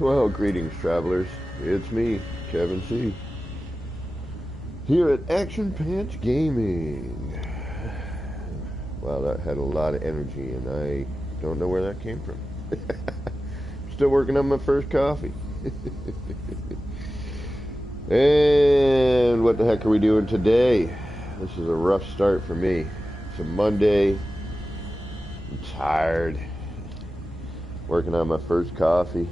Well, greetings, travelers. It's me, Kevin C. Here at Action Pants Gaming. Wow, that had a lot of energy, and I don't know where that came from. Still working on my first coffee. And what the heck are we doing today? This is a rough start for me. It's a Monday. I'm tired. Working on my first coffee.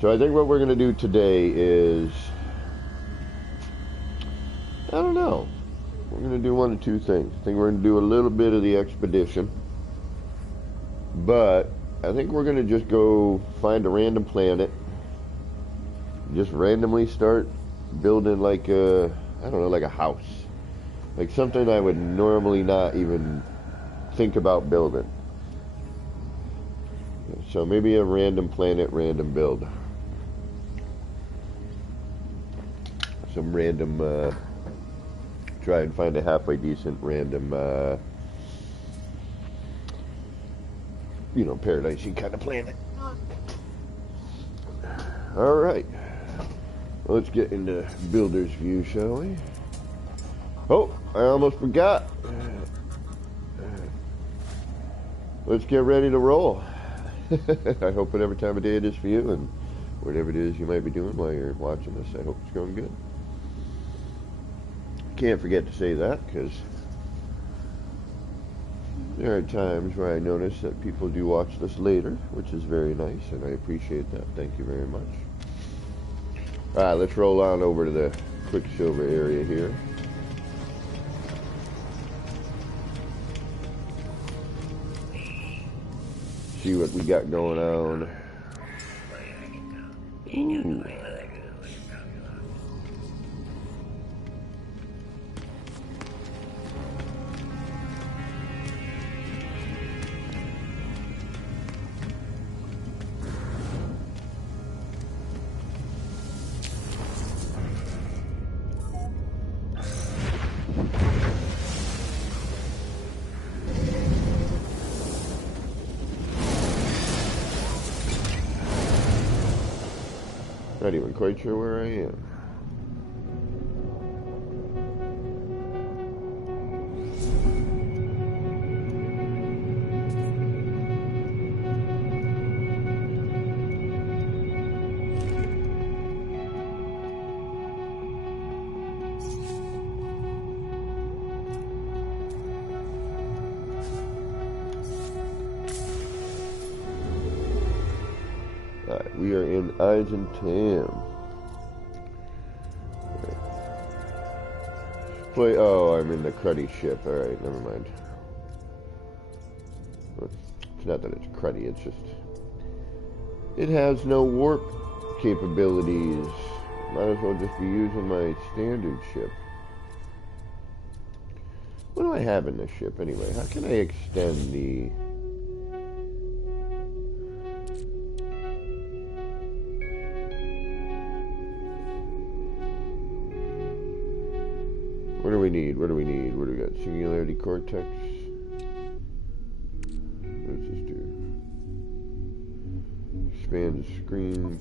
So I think what we're going to do today is, I don't know. We're going to do one of two things. I think we're going to do a little bit of the expedition. But I think we're going to just go find a random planet. Just randomly start building like a, I don't know, like a house. Like something I would normally not even think about building. So maybe a random planet, random build. Some random, try and find a halfway decent random, you know, paradisey kind of planet. Alright. Let's get into builder's view, shall we? Oh, I almost forgot. Let's get ready to roll. I hope whatever time of day it is for you and whatever it is you might be doing while you're watching this, I hope it's going good. Can't forget to say that, because there are times where I notice that people do watch this later, which is very nice, and I appreciate that. Thank you very much. Alright, let's roll on over to the Quicksilver area here. See what we got going on. Ooh. Not even quite sure where I am. We are in Eisentam. Play. Oh, I'm in the cruddy ship. All right, never mind. It's not that it's cruddy. It's just it has no warp capabilities. Might as well just be using my standard ship. What do I have in this ship anyway? How can I extend the? What do we need? What do we need? What do we got? Singularity Cortex. What does this do? Expand the screen.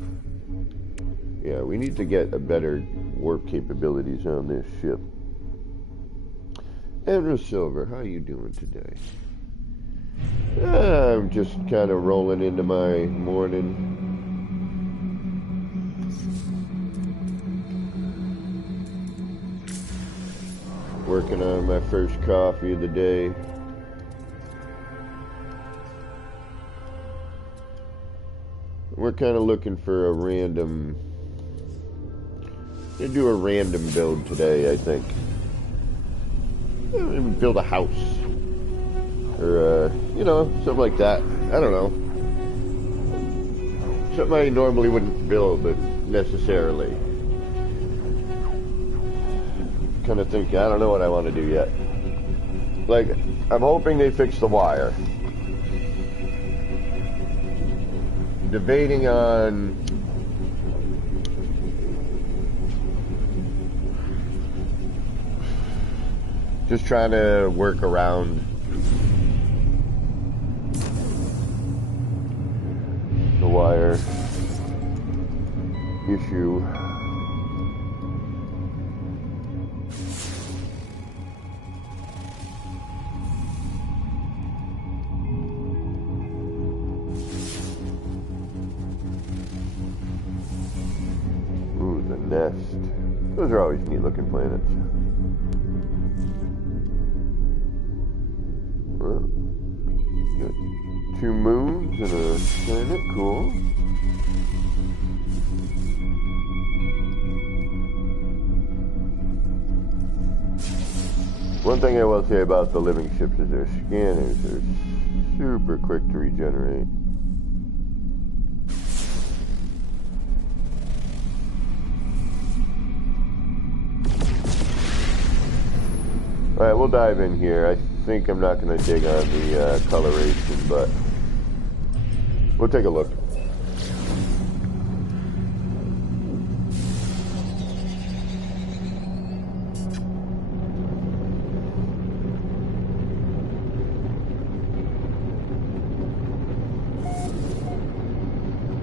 Yeah, we need to get a better warp capabilities on this ship. Andrew Silver, how you doing today? I'm just kind of rolling into my morning. Working on my first coffee of the day. We're kind of looking for a random... Gonna do a random build today, I think. Build a house. Or, you know, something like that. I don't know. Something I normally wouldn't build, but necessarily. Kind of think, I don't know what I want to do yet. Like, I'm hoping they fix the wire. Debating on just trying to work around the wire. wire issue. Ooh, the nest. Those are always neat looking planets. Well, got 2 moons and a planet, cool. One thing I will say about the living ships is their scanners are super quick to regenerate. Alright, we'll dive in here. I think I'm not going to dig on the coloration, but we'll take a look.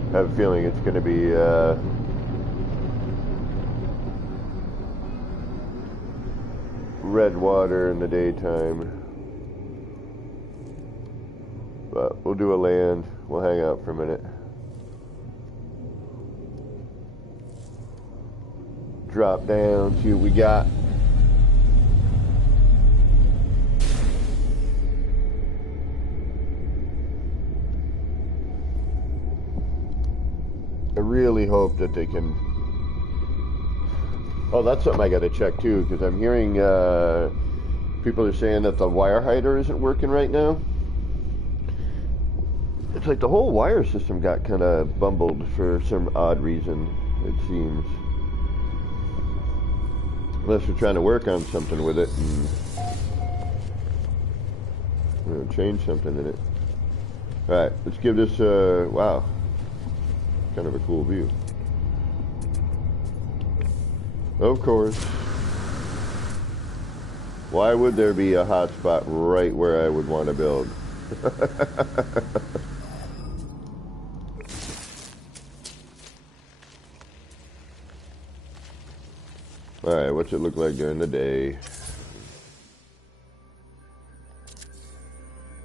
I have a feeling it's going to be red water in the daytime, but we'll do a land. We'll hang out for a minute, drop down, see what we got. I really hope that they can. Oh, that's something I got to check too, because I'm hearing people are saying that the wire hider isn't working right now. It's like the whole wire system got kind of bumbled for some odd reason, it seems. Unless we're trying to work on something with it and change something in it. Alright, let's give this wow, kind of a cool view. Of course. Why would there be a hotspot right where I would want to build? Alright, what's it look like during the day?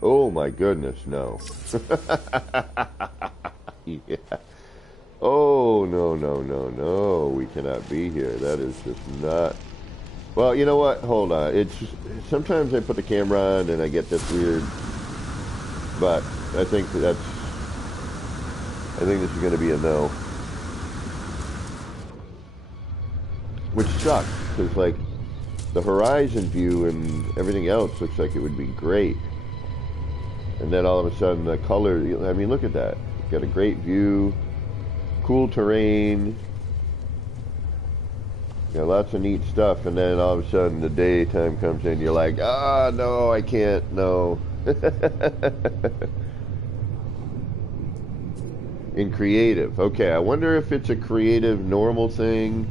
Oh my goodness, no. Yeah. Oh, no, no, no, no. We cannot be here. That is just not... Well, you know what? Hold on. It's just, sometimes I put the camera on and I get this weird... But I think this is going to be a no. Which sucks, because, like, the horizon view and everything else looks like it would be great. And then all of a sudden the color... I mean, look at that. You've got a great view... Cool terrain, got lots of neat stuff, and then all of a sudden the daytime comes in, you're like, ah, no, I can't, no. In creative, okay, I wonder if it's a creative normal thing,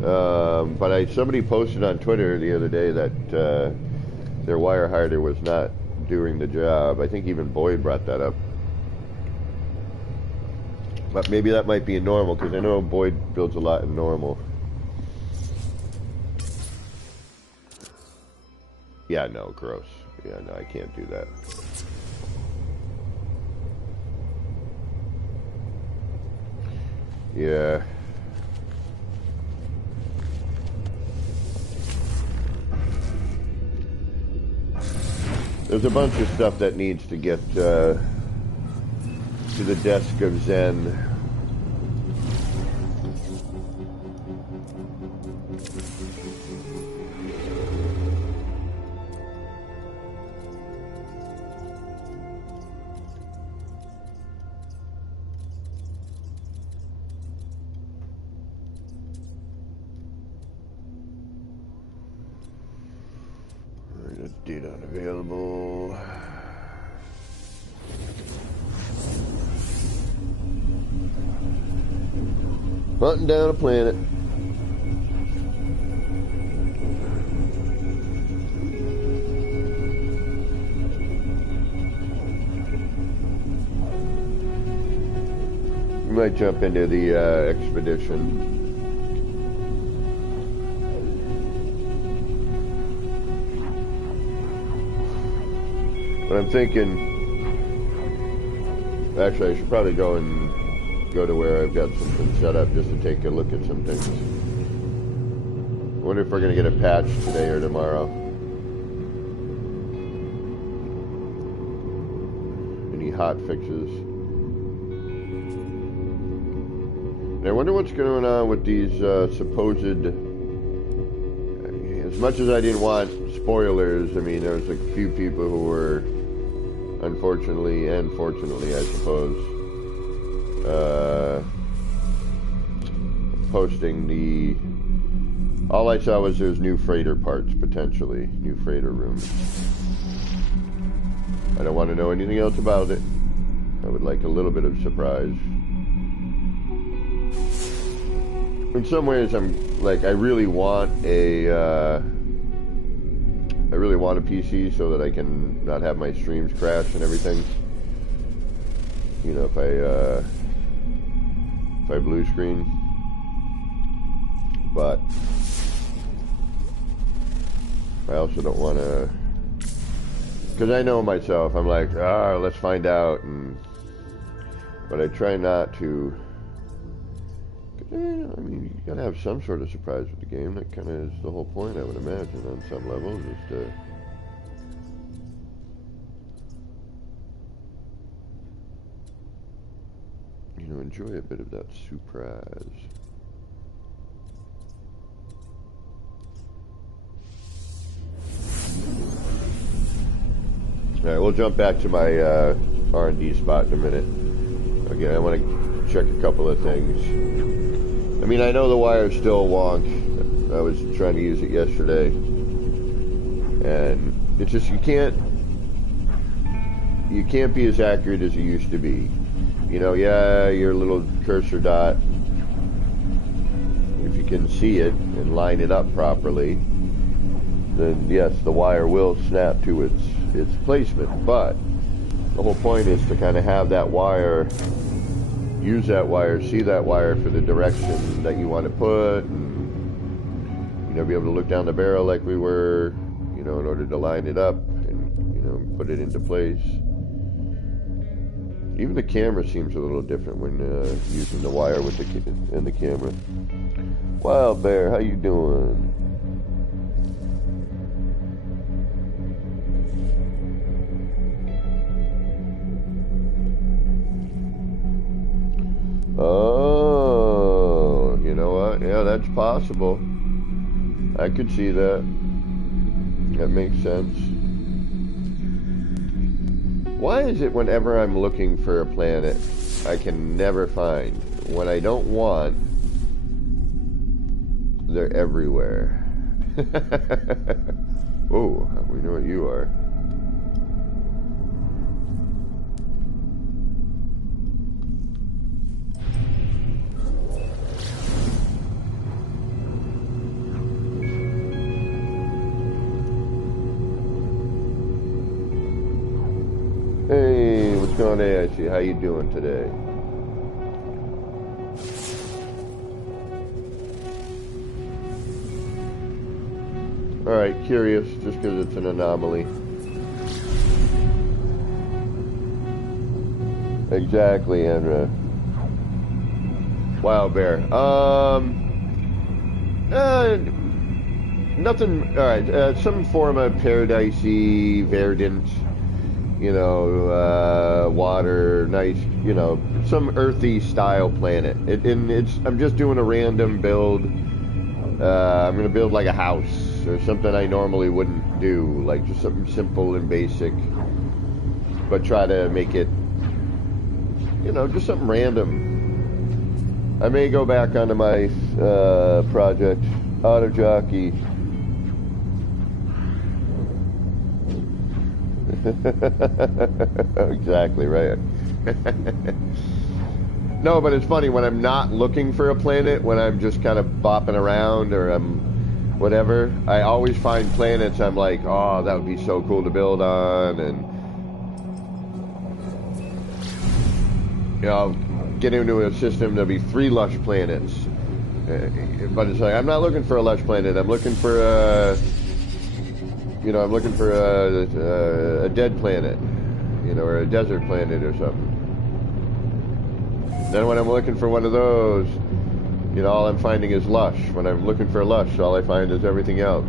but somebody posted on Twitter the other day that their wire hider was not doing the job. I think even Boyd brought that up. But maybe that might be a normal, because I know Boyd builds a lot in normal. Yeah, no, gross. Yeah, no, I can't do that. Yeah. There's a bunch of stuff that needs to get to the desk of Zen. Data unavailable. Hunting down a planet. might jump into the expedition. But I'm thinking, actually I should probably go to where I've got something set up just to take a look at some things. I wonder if we're going to get a patch today or tomorrow. Any hot fixes. And I wonder what's going on with these supposed... As much as I didn't want spoilers, I mean, there was a few people who were, unfortunately and fortunately, I suppose, posting the... All I saw was there's new freighter parts, potentially. New freighter rooms. I don't want to know anything else about it. I would like a little bit of surprise. In some ways, I'm like, I really want a PC so that I can not have my streams crash and everything. You know, if I blue screen. But I also don't want to, because I know myself. I'm like, let's find out, but I try not to. I mean, you gotta have some sort of surprise with the game. That kind of is the whole point, I would imagine, on some level, just to enjoy a bit of that surprise. All right, we'll jump back to my R&D spot in a minute. Again, I want to check a couple of things. I mean, I know the wire's still wonk. I was trying to use it yesterday, and it's just you can't be as accurate as you used to be. You know, yeah, your little cursor dot, if you can see it and line it up properly, then yes, the wire will snap to its placement. But the whole point is to kind of have that wire, use that wire, see that wire for the direction that you want to put, and be able to look down the barrel like we were, in order to line it up and put it into place. Even the camera seems a little different when using the wire with the camera. Wild Bear, how you doing? Oh, you know what? Yeah, that's possible. I could see that. That makes sense. Why is it whenever I'm looking for a planet, I can never find? When I don't want, they're everywhere. Oh, we know what you are. Hey, what's going on, AIC? How you doing today? Alright, curious, just because it's an anomaly. Exactly, Andra. Wild Bear. Nothing, alright, some form of paradisey, verdant, water, nice, some earthy style planet. I'm just doing a random build. I'm going to build like a house or something I normally wouldn't do, like just something simple and basic, but try to make it, just something random. I may go back onto my project, Auto Jockey. Exactly right. No, but it's funny when I'm not looking for a planet, when I'm just kind of bopping around or I'm whatever, I always find planets I'm like, oh, that would be so cool to build on, and get into a system, there'll be 3 lush planets. But it's like, I'm not looking for a lush planet. I'm looking for a, I'm looking for a dead planet, or a desert planet or something. Then when I'm looking for one of those, all I'm finding is lush. When I'm looking for lush, all I find is everything else.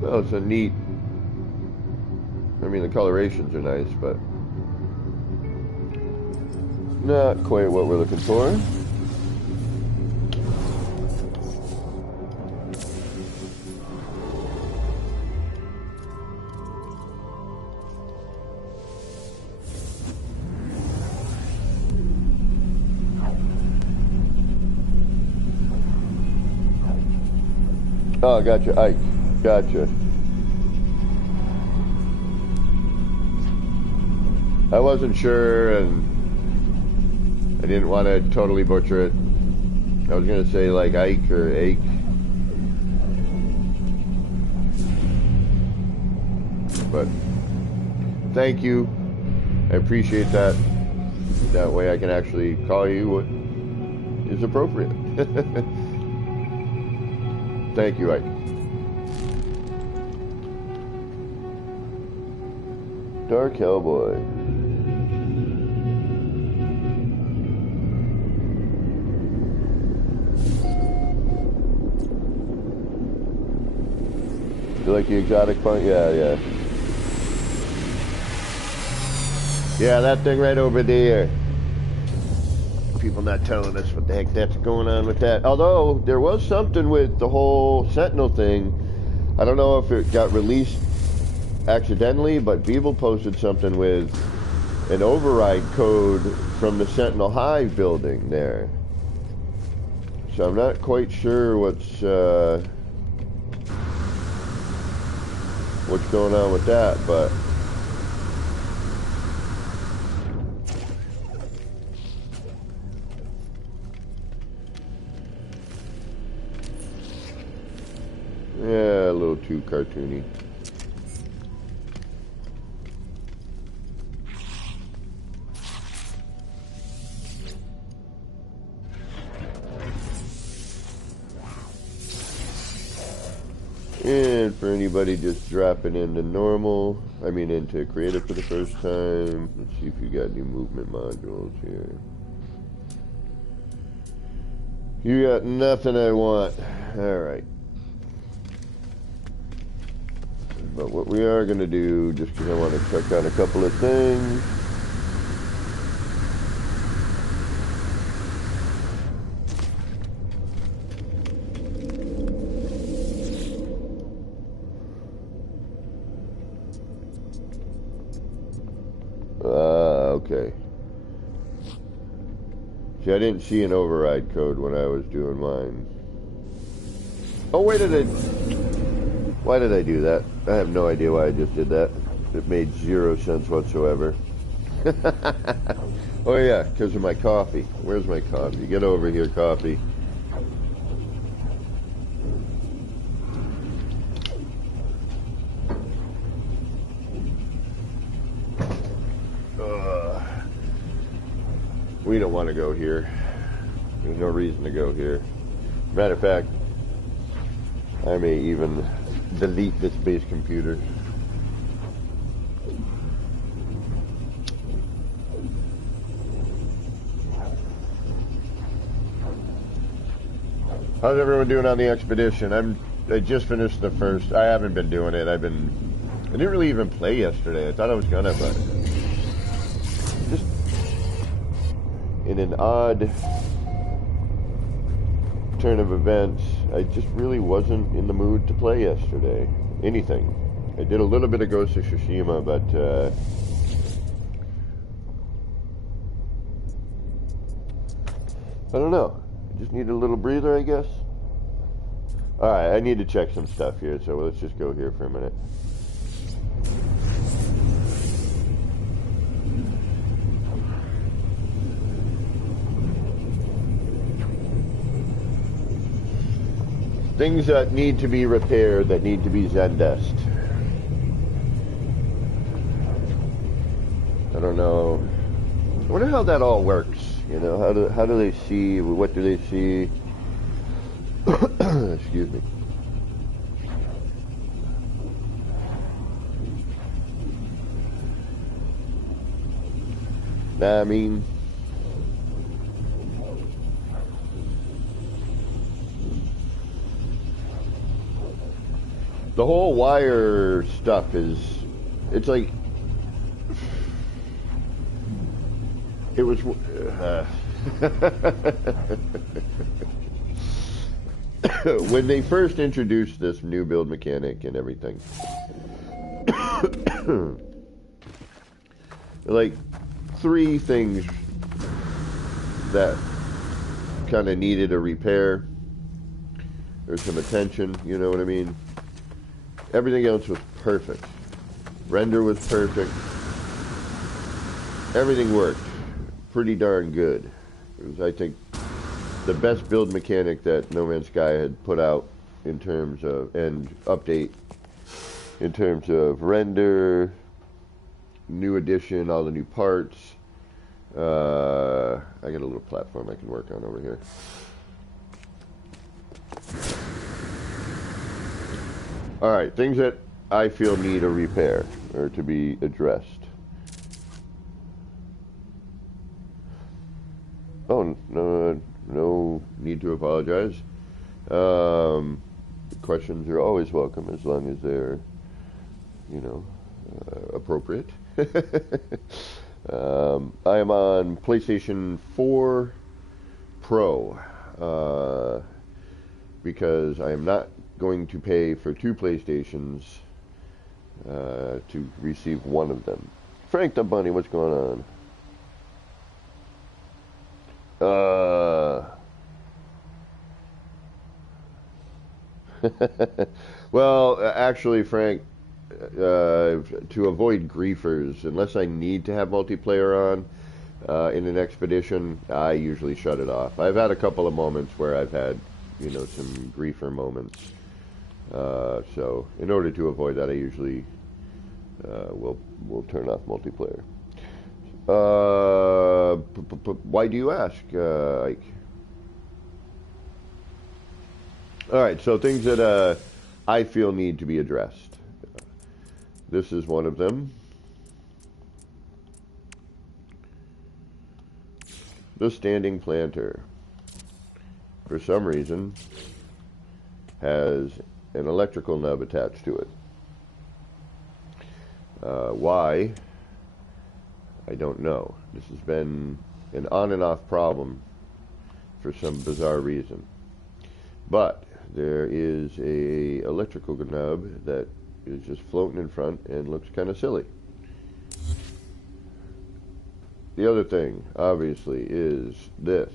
Well, it's a neat, the colorations are nice, but not quite what we're looking for. Oh, gotcha, Ike. Gotcha. I wasn't sure, and I didn't want to totally butcher it. I was going to say like Ike or Ake. But thank you. I appreciate that. That way I can actually call you what is appropriate. Thank you, Ike. Dark Hellboy. You like the exotic punk? Yeah. Yeah, that thing right over there. People not telling us what the heck that's going on with that. Although, there was something with the whole Sentinel thing. I don't know if it got released accidentally, but Beeble posted something with an override code from the Sentinel Hive building there. So I'm not quite sure what's going on with that, but yeah, a little too cartoony. And for anybody just dropping into into creative for the first time, let's see if you got any movement modules here. You got nothing I want. Alright. But what we are going to do, just because I want to check on a couple of things. Okay. See, I didn't see an override code when I was doing mine. Oh, why did I do that? I have no idea why I just did that. It made 0 sense whatsoever. Oh yeah, because of my coffee. Where's my coffee? Get over here, coffee. We don't want to go here. There's no reason to go here. Matter of fact, I may even delete this base computer. How's everyone doing on the expedition? I just finished the first. I haven't been doing it. I didn't really even play yesterday. I thought I was gonna, but just in an odd turn of events, I just really wasn't in the mood to play yesterday. Anything. I did a little bit of Ghost of Tsushima, but I don't know. I just need a little breather, I guess. Alright, I need to check some stuff here, so let's just go here for a minute. Things that need to be repaired, that need to be Zendest. I don't know. I wonder how that all works. You know, how do they see? What do they see? Excuse me. I mean, the whole wire stuff is, it's like, it was, when they first introduced this new build mechanic and everything, like, three things that kind of needed a repair or some attention, you know what I mean? Everything else was perfect. Render was perfect. Everything worked pretty darn good. It was, I think, the best build mechanic that No Man's Sky had put out in terms of, and update in terms of render, new addition, all the new parts. I got a little platform I can work on over here. Alright, things that I feel need a repair or to be addressed. Oh, no need to apologize. Questions are always welcome as long as they're, you know, appropriate. I am on PlayStation 4 Pro because I am not going to pay for two PlayStations to receive one of them. Frank the Bunny, what's going on? Well, actually, Frank, to avoid griefers, unless I need to have multiplayer on in an expedition, I usually shut it off. I've had a couple of moments where I've had, you know, some griefer moments. So in order to avoid that, I usually will turn off multiplayer. Why do you ask, Ike? All right, so things that I feel need to be addressed. This is one of them. The standing planter, for some reason, has an electrical nub attached to it. Why? I don't know. This has been an on and off problem for some bizarre reason. But there is a electrical nub that is just floating in front and looks kind of silly. The other thing, obviously, is this.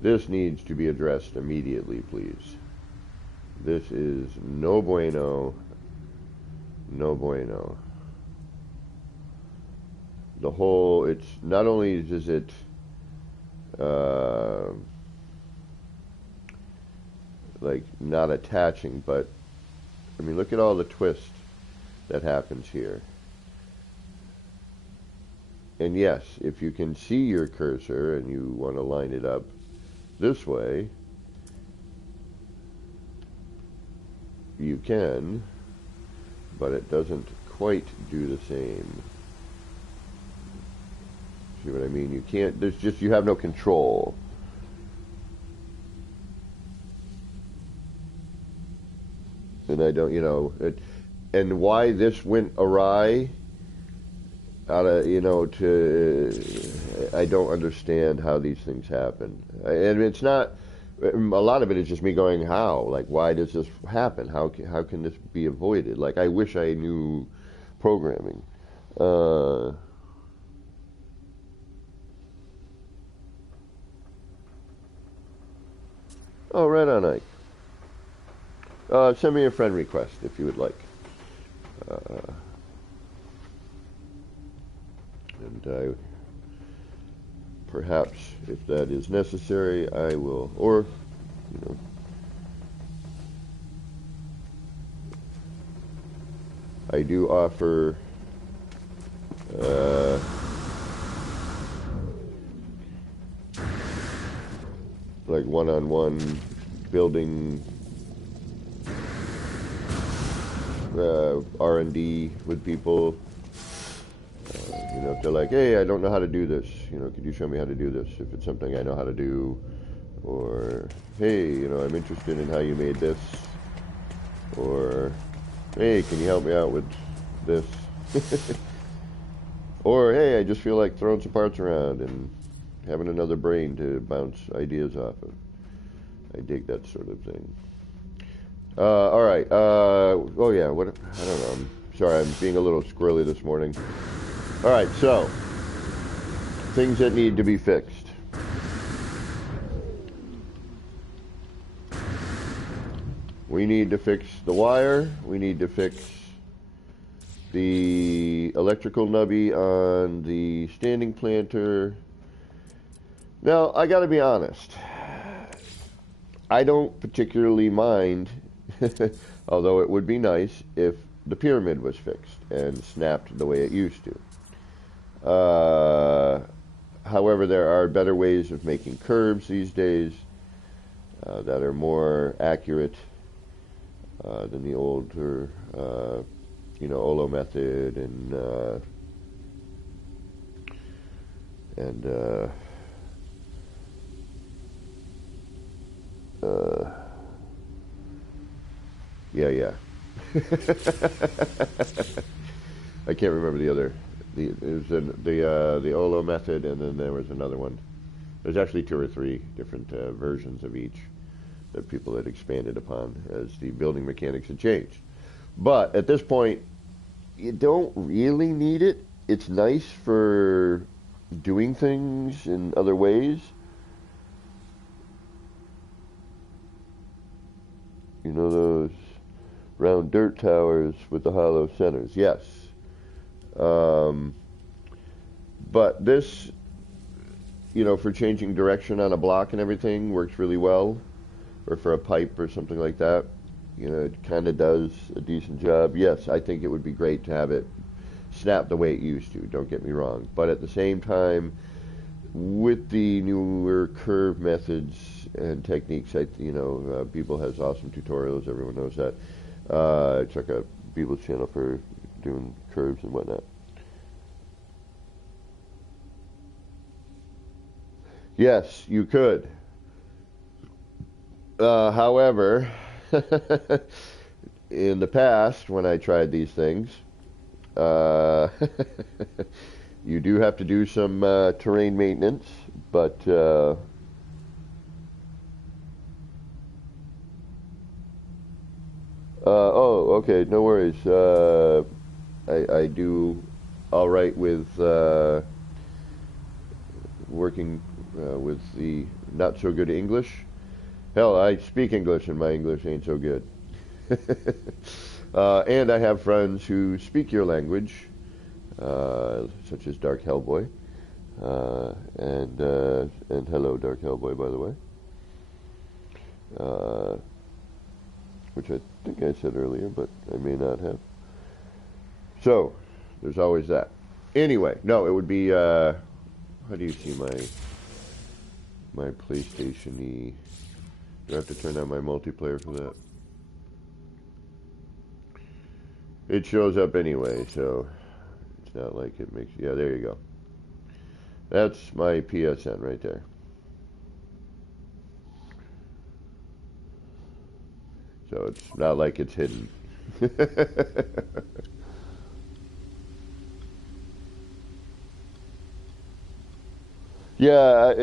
This needs to be addressed immediately, please. This is no bueno. No bueno. The whole, it's not only does it like not attaching, but I mean, look at all the twist that happens here. And yes, if you can see your cursor and you want to line it up this way, you can, but it doesn't quite do the same. See what I mean? You can't, there's just, you have no control. And I don't, you know, and why this went awry, out of, you know, I don't understand how these things happen. And it's not, a lot of it is just me going, how? Like, why does this happen? How can this be avoided? Like, I wish I knew programming. Oh, right on, Ike. Send me a friend request if you would like. And perhaps, if that is necessary, I will, or, you know, I do offer like one-on-one building R&D with people. You know, if they're like, hey, I don't know how to do this, you know, could you show me how to do this if it's something I know how to do? Or, hey, you know, I'm interested in how you made this. Or, hey, can you help me out with this? Or, hey, I just feel like throwing some parts around and having another brain to bounce ideas off of. I dig that sort of thing. All right. Oh, yeah. What? I don't know. I'm sorry. I'm being a little squirrely this morning. All right. So, things that need to be fixed. We need to fix the wire. We need to fix the electrical nubby on the standing planter. Now, I got to be honest. I don't particularly mind, although it would be nice if the pyramid was fixed and snapped the way it used to. However, there are better ways of making curves these days that are more accurate than the older, you know, Olo method and yeah. I can't remember the other. It was the Olo method, and then there was another one. There's actually 2 or 3 different versions of each that people had expanded upon as the building mechanics had changed. But at this point, you don't really need it. It's nice for doing things in other ways. You know those round dirt towers with the hollow centers? Yes. But this, you know, for changing direction on a block and everything works really well. Or for a pipe or something like that. You know, it kind of does a decent job. Yes, I think it would be great to have it snap the way it used to, don't get me wrong. But at the same time, with the newer curve methods and techniques, Beeble has awesome tutorials, everyone knows that. Check out Beeble's channel for doing curves and whatnot. Yes, you could. However, in the past, when I tried these things, you do have to do some terrain maintenance, but oh, okay, no worries. I do all right with working with the not so good English. Hell, I speak English and my English ain't so good. And I have friends who speak your language, such as Dark Hellboy. And hello, Dark Hellboy, by the way. Which I think I said earlier, but I may not have. So, there's always that. Anyway, no, it would be, how do you see my PlayStation-y? Do I have to turn on my multiplayer for that? It shows up anyway, so it's not like it makes... Yeah, there you go. That's my PSN right there. So it's not like it's hidden. Yeah,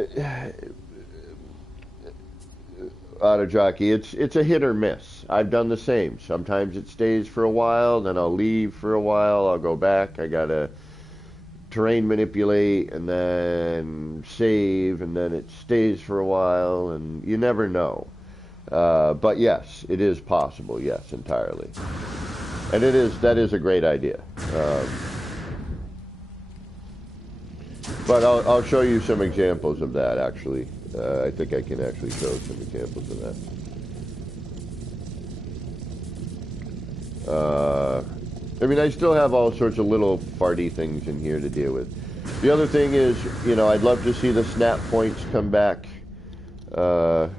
Auto Jockey, it's a hit or miss. I've done the same. Sometimes it stays for a while, then I'll leave for a while, I'll go back, I gotta terrain manipulate, and then save, and then it stays for a while, and you never know. But yes, it is possible, yes, entirely. And that is a great idea. But I'll show you some examples of that, actually. I think I can actually show some examples of that. I mean, I still have all sorts of little farty things in here to deal with. The other thing is, you know, I'd love to see the snap points come back. Hold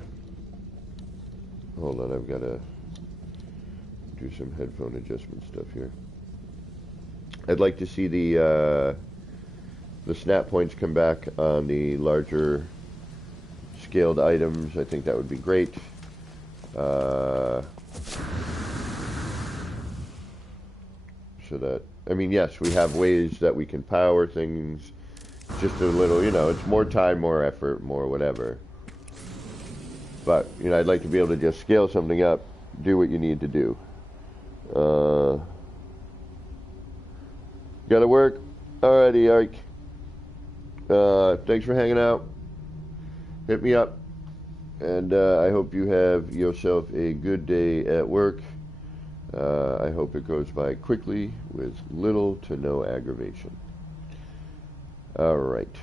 on, I've got to do some headphone adjustment stuff here. I'd like to see the snap points come back on the larger scaled items. I think that would be great. So that, I mean, yes, we have ways that we can power things. Just a little, you know, it's more time, more effort, more whatever. But, you know, I'd like to be able to just scale something up, do what you need to do. Gotta work. Alrighty, Ike. Thanks for hanging out. Hit me up. And I hope you have yourself a good day at work. I hope it goes by quickly with little to no aggravation. All right.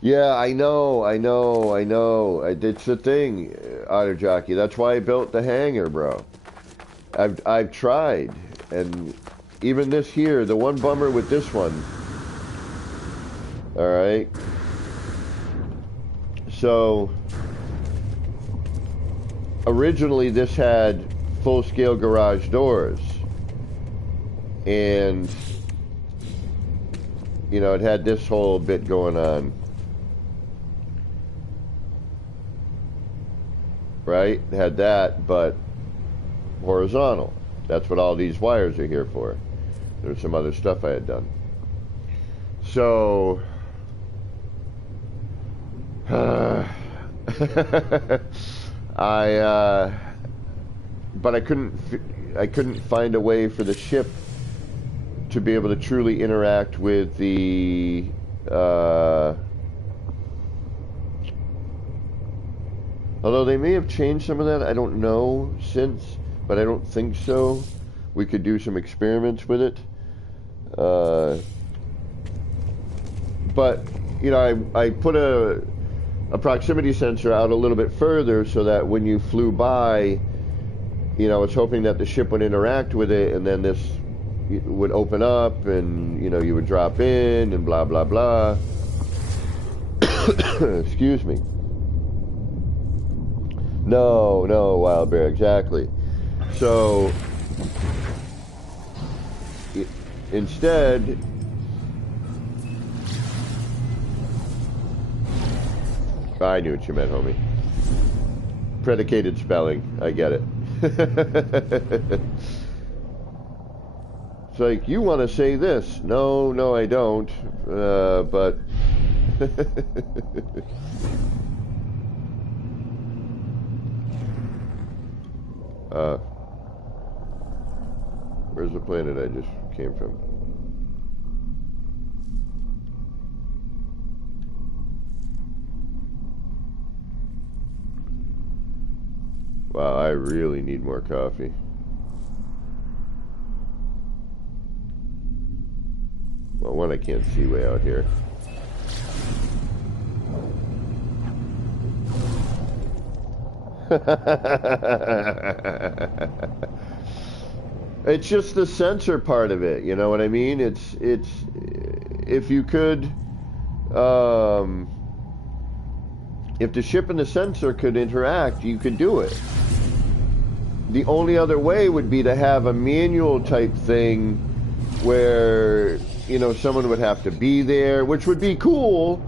Yeah, I know. It's the thing, Otter Jockey. That's why I built the hangar, bro. I've tried, and even this here, the one bummer with this one. All right. So originally, this had full-scale garage doors, and you know, it had this whole bit going on. Right? It had that, but horizontal. That's what all these wires are here for. There's some other stuff I had done. So, but I couldn't find a way for the ship to be able to truly interact with the although they may have changed some of that, I don't know since, but I don't think so. We could do some experiments with it. But, you know, I put a proximity sensor out a little bit further so that when you flew by, you know, it's hoping that the ship would interact with it, and then this would open up, and, you know, you would drop in, and blah, blah, blah. Excuse me. No, Wild Bear, exactly. So, instead, I knew what you meant, homie. Predicated spelling, I get it. It's like, you want to say this. No, I don't. But... where's the planet I just came from? Wow, I really need more coffee. Well, one, I can't see way out here. It's just the sensor part of it, you know what I mean? It's if you could if the ship and the sensor could interact, you could do it. The only other way would be to have a manual type thing where, you know, someone would have to be there, which would be cool.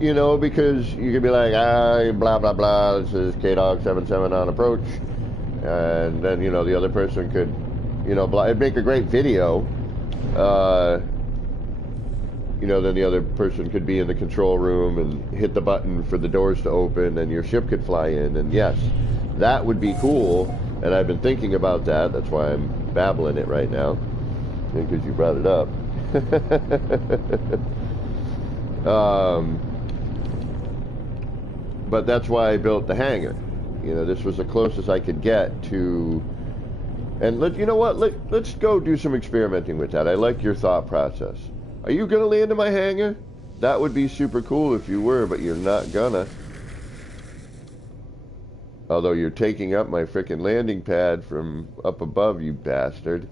You know, because you could be like, blah, blah, blah, this is K-Dog 77 on approach. And then, you know, the other person could, you know, it'd make a great video. You know, then the other person could be in the control room and hit the button for the doors to open and your ship could fly in. And yes, that would be cool. And I've been thinking about that. That's why I'm babbling it right now, because you brought it up. But that's why I built the hangar. You know, this was the closest I could get to. And you know what? Let's go do some experimenting with that. I like your thought process. Are you gonna land in my hangar? That would be super cool if you were, but you're not gonna. Although you're taking up my frickin' landing pad from up above, you bastard.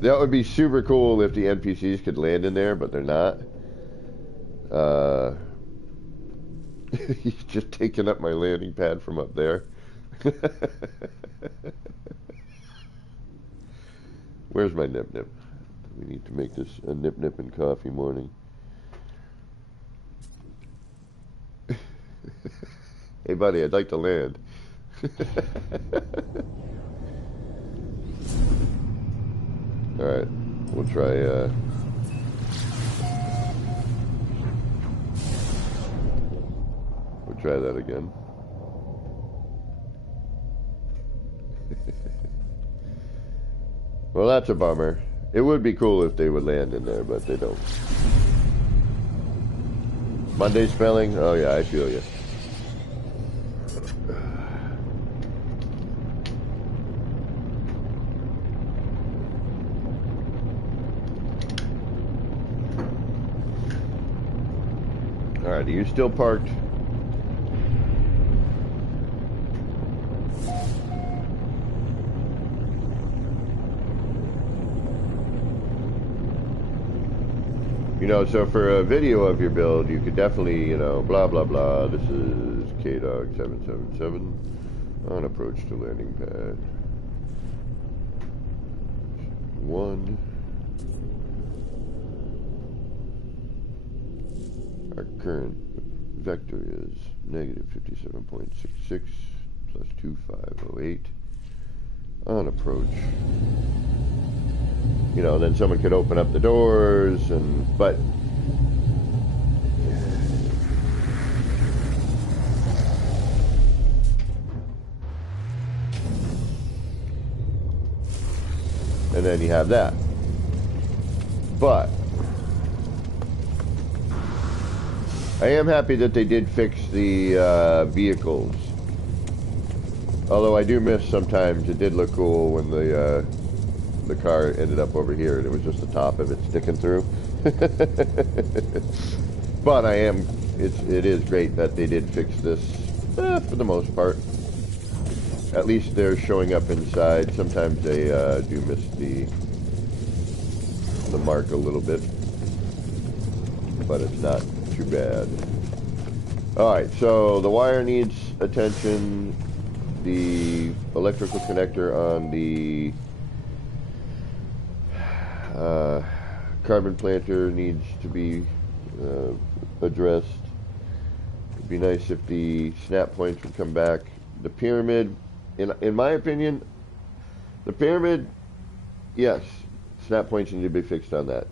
That would be super cool if the NPCs could land in there, but they're not. He's just taking up my landing pad from up there. Where's my nip nip? We need to make this a nip nip and coffee morning. Hey buddy, I'd like to land. Alright, we'll try try that again. Well, that's a bummer. It would be cool if they would land in there, but they don't. Monday spelling? Oh yeah, I feel you. Alright, are you still parked? You know, so for a video of your build, you could definitely, you know, blah, blah, blah. This is KDog777 on approach to landing pad 1. Our current vector is negative 57.66 plus 2508 on approach. You know, then someone could open up the doors, but and then you have that. But I am happy that they did fix the vehicles. Although I do miss sometimes, it did look cool when the car ended up over here and it was just the top of it sticking through. But it is great that they did fix this for the most part. At least they're showing up inside. Sometimes they do miss the mark a little bit, but it's not too bad. Alright, so the wire needs attention. The electrical connector on the carbon planter needs to be addressed. It'd be nice if the snap points would come back. The pyramid, in my opinion, the pyramid, yes, snap points need to be fixed on that.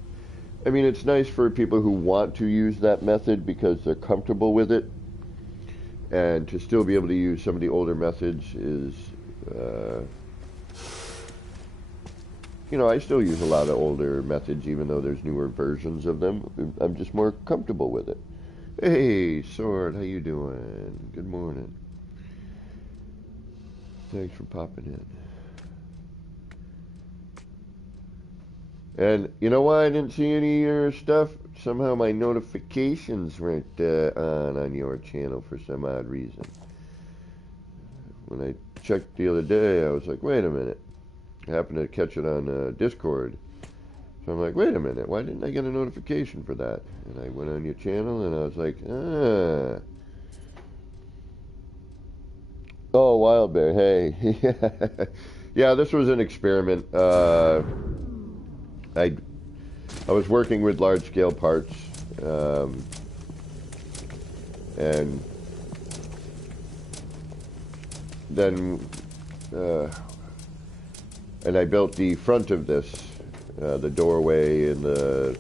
I mean, it's nice for people who want to use that method because they're comfortable with it, and to still be able to use some of the older methods is you know, I still use a lot of older methods, even though there's newer versions of them. I'm just more comfortable with it. Hey, Sword, how you doing? Good morning. Thanks for popping in. And you know why I didn't see any of your stuff? Somehow my notifications weren't on your channel for some odd reason. When I checked the other day, I was like, wait a minute. I happened to catch it on Discord. So I'm like, wait a minute, why didn't I get a notification for that? And I went on your channel and I was like, ah. Oh, Wild Bear, hey. Yeah, this was an experiment. I was working with large-scale parts, and then and I built the front of this, the doorway and the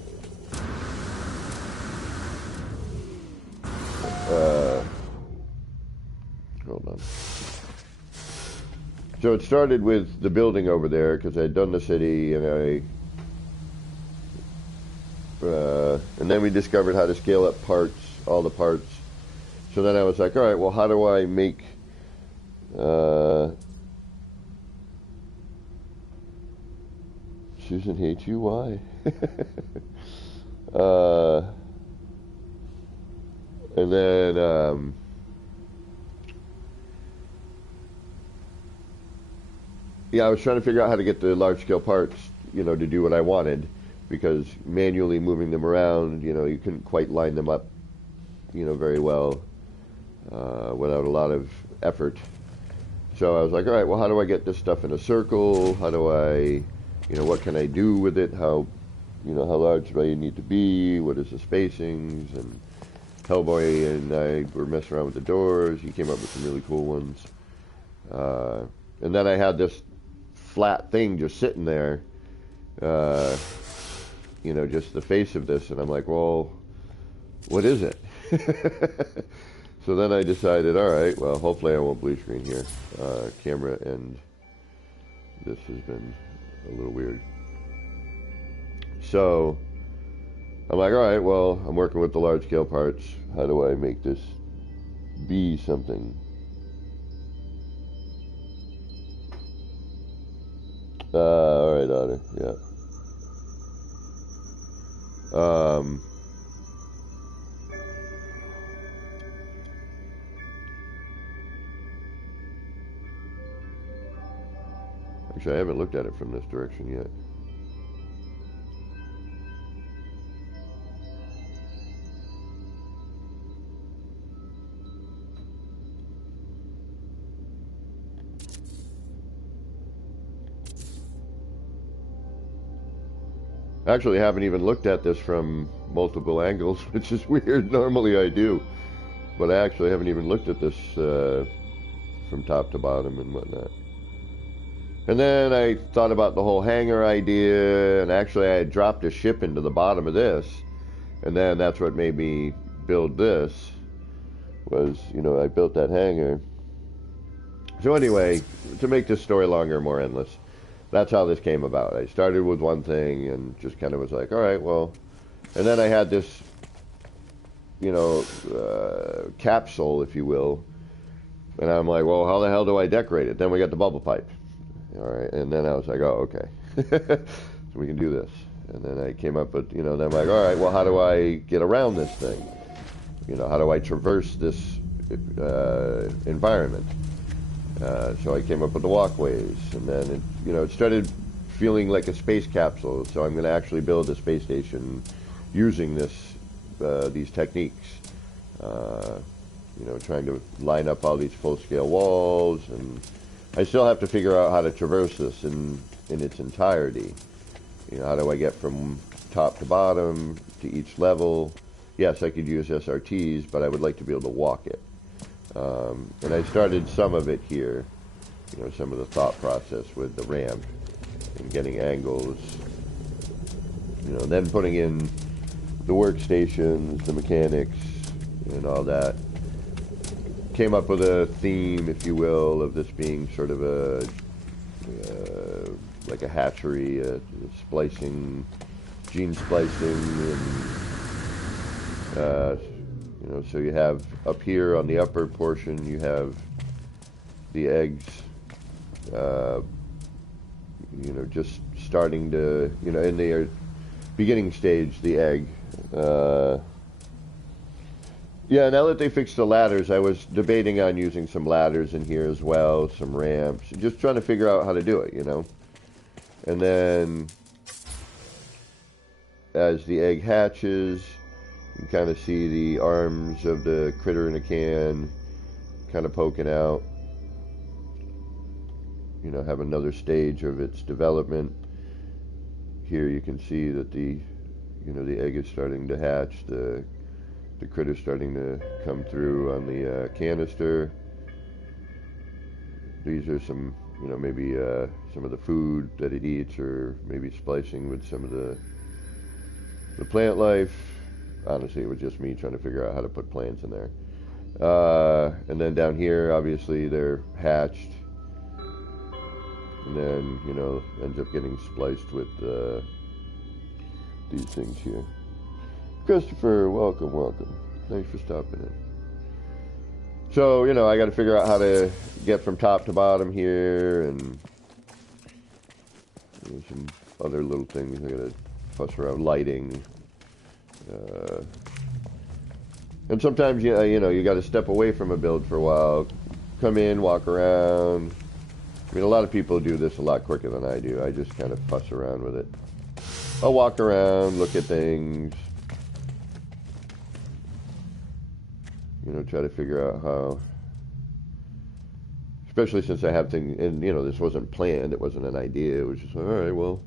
hold on. So it started with the building over there because I had done the city, and and then we discovered how to scale up parts, all the parts. So then I was like, all right, well, how do I make Susan hates you, why? And then, yeah, I was trying to figure out how to get the large scale parts, to do what I wanted, because manually moving them around, you couldn't quite line them up, very well, without a lot of effort. So I was like, all right, well, how do I get this stuff in a circle? How do I, what can I do with it? How large do I need to be? What is the spacings? And Hellboy and I were messing around with the doors. He came up with some really cool ones. And then I had this flat thing just sitting there, just the face of this. And I'm like, well, what is it? So then I decided, all right, well, hopefully I won't blue screen here. Camera, and this has been a little weird. So I'm like, all right, well, I'm working with the large scale parts. How do I make this be something? All right, Otter, yeah. Actually, I haven't looked at it from this direction yet. Actually, I haven't even looked at this from multiple angles, which is weird. Normally I do. But I actually haven't even looked at this from top to bottom and whatnot. And then I thought about the whole hangar idea, and actually I had dropped a ship into the bottom of this, and then that's what made me build this, was, I built that hangar. So anyway, to make this story longer, more endless, that's how this came about. I started with one thing and just kind of was like, all right, well, and then I had this, capsule, if you will, and I'm like, well, how the hell do I decorate it? Then we got the bubble pipe. All right, and then I was like, oh, okay, so we can do this. And then I came up with, then I'm like, all right, well, how do I get around this thing? How do I traverse this environment? So I came up with the walkways, and then it started feeling like a space capsule. So I'm going to actually build a space station using these techniques. Trying to line up all these full-scale walls, and I still have to figure out how to traverse this in its entirety. How do I get from top to bottom to each level? Yes, I could use SRTs, but I would like to be able to walk it. And I started some of it here, some of the thought process with the ramp and getting angles, then putting in the workstations, the mechanics, and all that. Came up with a theme, if you will, of this being sort of like a hatchery, splicing, gene splicing, and so you have up here on the upper portion, you have the eggs, just starting to, in the beginning stage, the egg. Yeah, now that they fixed the ladders, I was debating on using some ladders in here as well, some ramps, just trying to figure out how to do it, And then, as the egg hatches, you can kind of see the arms of the critter in a can kind of poking out. Have another stage of its development. Here you can see that the egg is starting to hatch, the critter's starting to come through on the canister. These are some, maybe some of the food that it eats, or maybe splicing with some of the plant life. Honestly, it was just me trying to figure out how to put plants in there. And then down here, obviously, they're hatched. And then, ends up getting spliced with these things here. Christopher, welcome. Thanks for stopping in. So, I got to figure out how to get from top to bottom here, and some other little things I got to fuss around. Lighting. And sometimes, you know, you got to step away from a build for a while, come in, walk around. I mean, a lot of people do this a lot quicker than I do. I just kind of fuss around with it. I'll walk around, look at things, you know, try to figure out how, especially since I have things, and, you know, this wasn't planned, it wasn't an idea, it was just like, all right, well,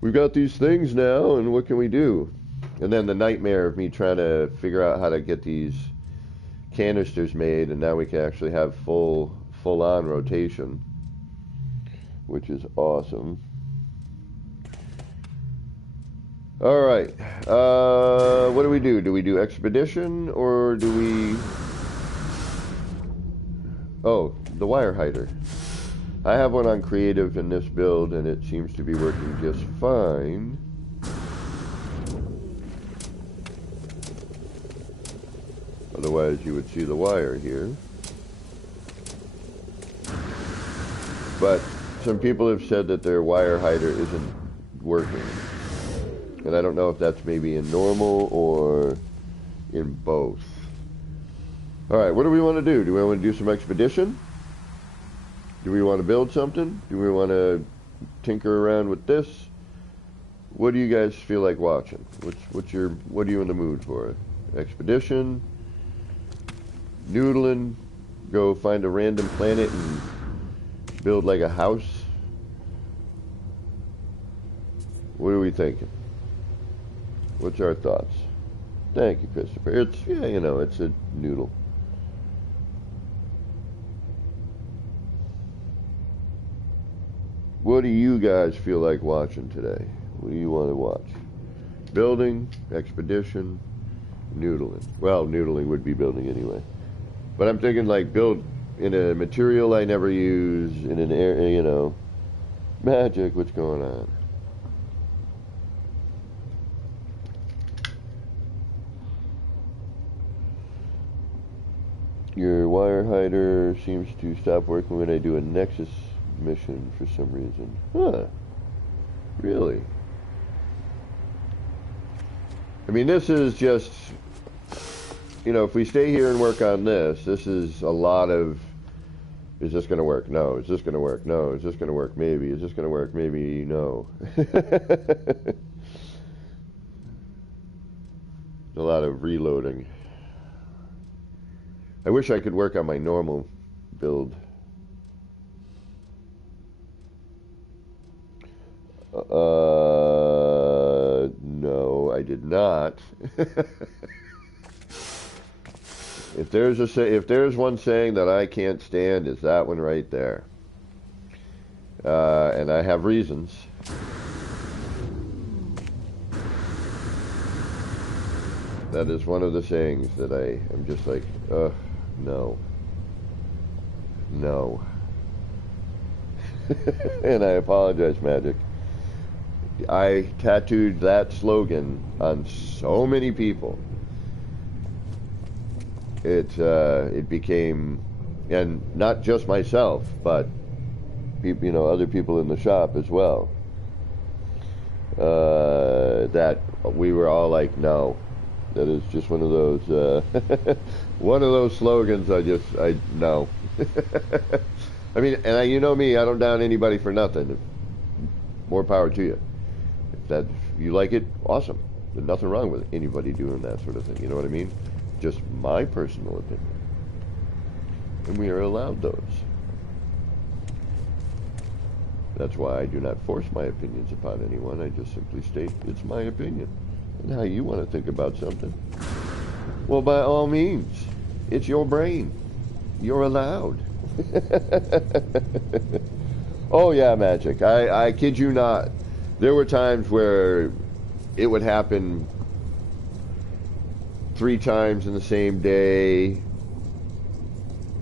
we've got these things now, and what can we do? And then the nightmare of me trying to figure out how to get these canisters made, and now we can actually have full-on rotation, which is awesome. All right, what do we do? Do we do expedition, or do we... Oh, the wire hider. I have one on creative in this build, and it seems to be working just fine. Otherwise, you would see the wire here. But some people have said that their wire hider isn't working. And I don't know if that's maybe in normal or in both. Alright, what do we want to do? Do we want to do some expedition? Do we want to build something? Do we want to tinker around with this? What do you guys feel like watching? What are you in the mood for? Expedition? Noodling? Go find a random planet and build like a house? What are we thinking? What's our thoughts? Thank you, Christopher. It's, yeah, you know, it's a noodle. What do you guys feel like watching today? What do you want to watch? Building, expedition, noodling. Well, noodling would be building anyway. But I'm thinking like build in a material I never use, in an area, you know. Magic, what's going on? Your wire hider seems to stop working when I do a Nexus mission for some reason. Huh. Really? I mean, this is just, you know, if we stay here and work on this, this is a lot of, is this going to work? No. Is this going to work? No. Is this going to work? Maybe. Is this going to work? Maybe. No. A lot of reloading. I wish I could work on my normal build. No, I did not. If there's one saying that I can't stand, it's that one right there. And I have reasons. That is one of the sayings that I am just like, no. No. And I apologize, Magic. I tattooed that slogan on so many people. It became, and not just myself, but people, you know, other people in the shop as well. That we were all like, no. That is just one of those slogans. I no. I mean, and you know me, I don't down anybody for nothing. More power to you. If you like it, awesome. There's nothing wrong with anybody doing that sort of thing. You know what I mean? Just my personal opinion. And we are allowed those. That's why I do not force my opinions upon anyone. I just simply state it's my opinion. And how you want to think about something. Well, by all means, it's your brain. You're allowed. Oh yeah, Magic. I kid you not. There were times where it would happen 3 times in the same day,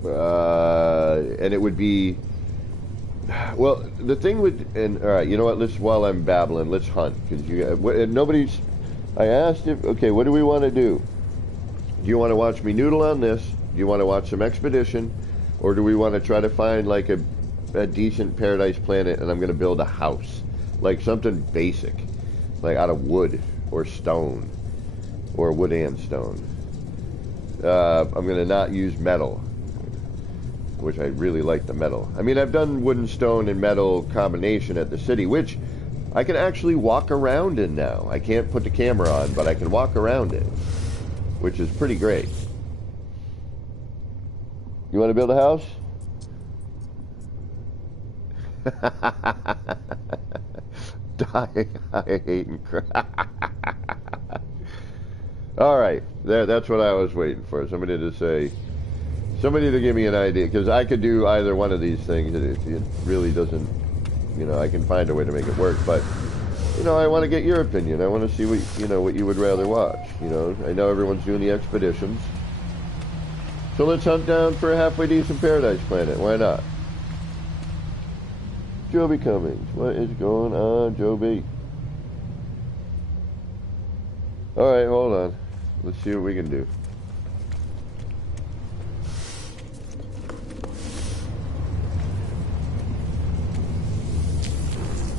and it would be, well, the thing would, and all right, you know what? While I'm babbling, let's hunt, because nobody's. I asked if, okay, what do we want to do? Do you want to watch me noodle on this? Do you want to watch some expedition, or do we want to try to find like a decent paradise planet, and I'm going to build a house, like something basic, like out of wood or stone, or wood and stone? I'm going to not use metal, which I really like the metal. I mean, I've done wood and stone and metal combination at the city, which I can actually walk around in now. I can't put the camera on, but I can walk around it, which is pretty great. You want to build a house? Dying, I hate and cry. All right, that's what I was waiting for. Somebody to say, somebody to give me an idea, because I could do either one of these things. It really doesn't, you know, I can find a way to make it work. But, you know, I want to get your opinion. I want to see what, you know, what you would rather watch. You know, I know everyone's doing the expeditions. So let's hunt down for a halfway decent paradise planet. Why not? Joby Cummings, what is going on, Joby? All right, hold on. Let's see what we can do.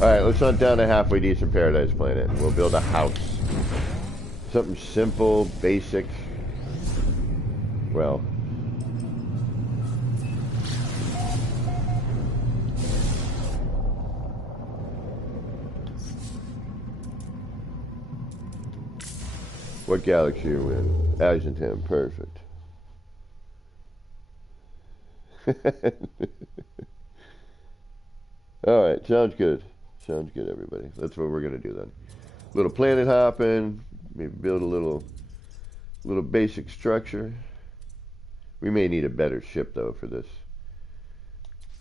All right, let's hunt down a halfway decent paradise planet. We'll build a house. Something simple, basic. Well, what galaxy are you in? Argentan, perfect. All right, sounds good. Sounds good, everybody. That's what we're gonna do then. Little planet hopping, maybe build a little basic structure. We may need a better ship though for this.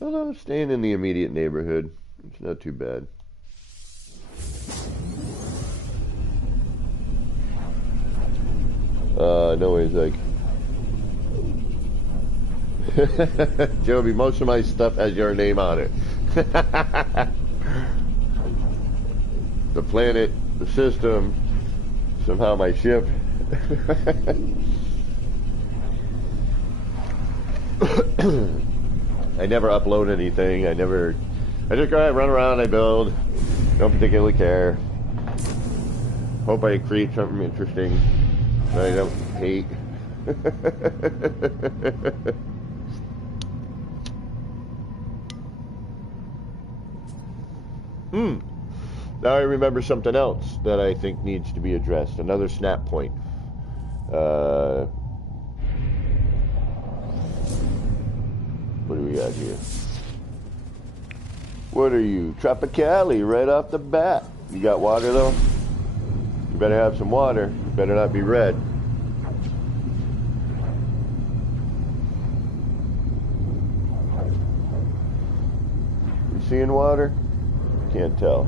Although staying in the immediate neighborhood, it's not too bad. No way, Zach. Joby, most of my stuff has your name on it. The planet, the system, somehow my ship. I never upload anything. I just go ahead, run around, I build. Don't particularly care. Hope I create something interesting that I don't hate. Now I remember something else that I think needs to be addressed. Another snap point. What do we got here? What are you? Tropicali right off the bat. You got water though? You better have some water. You better not be red. You seeing water? Can't tell.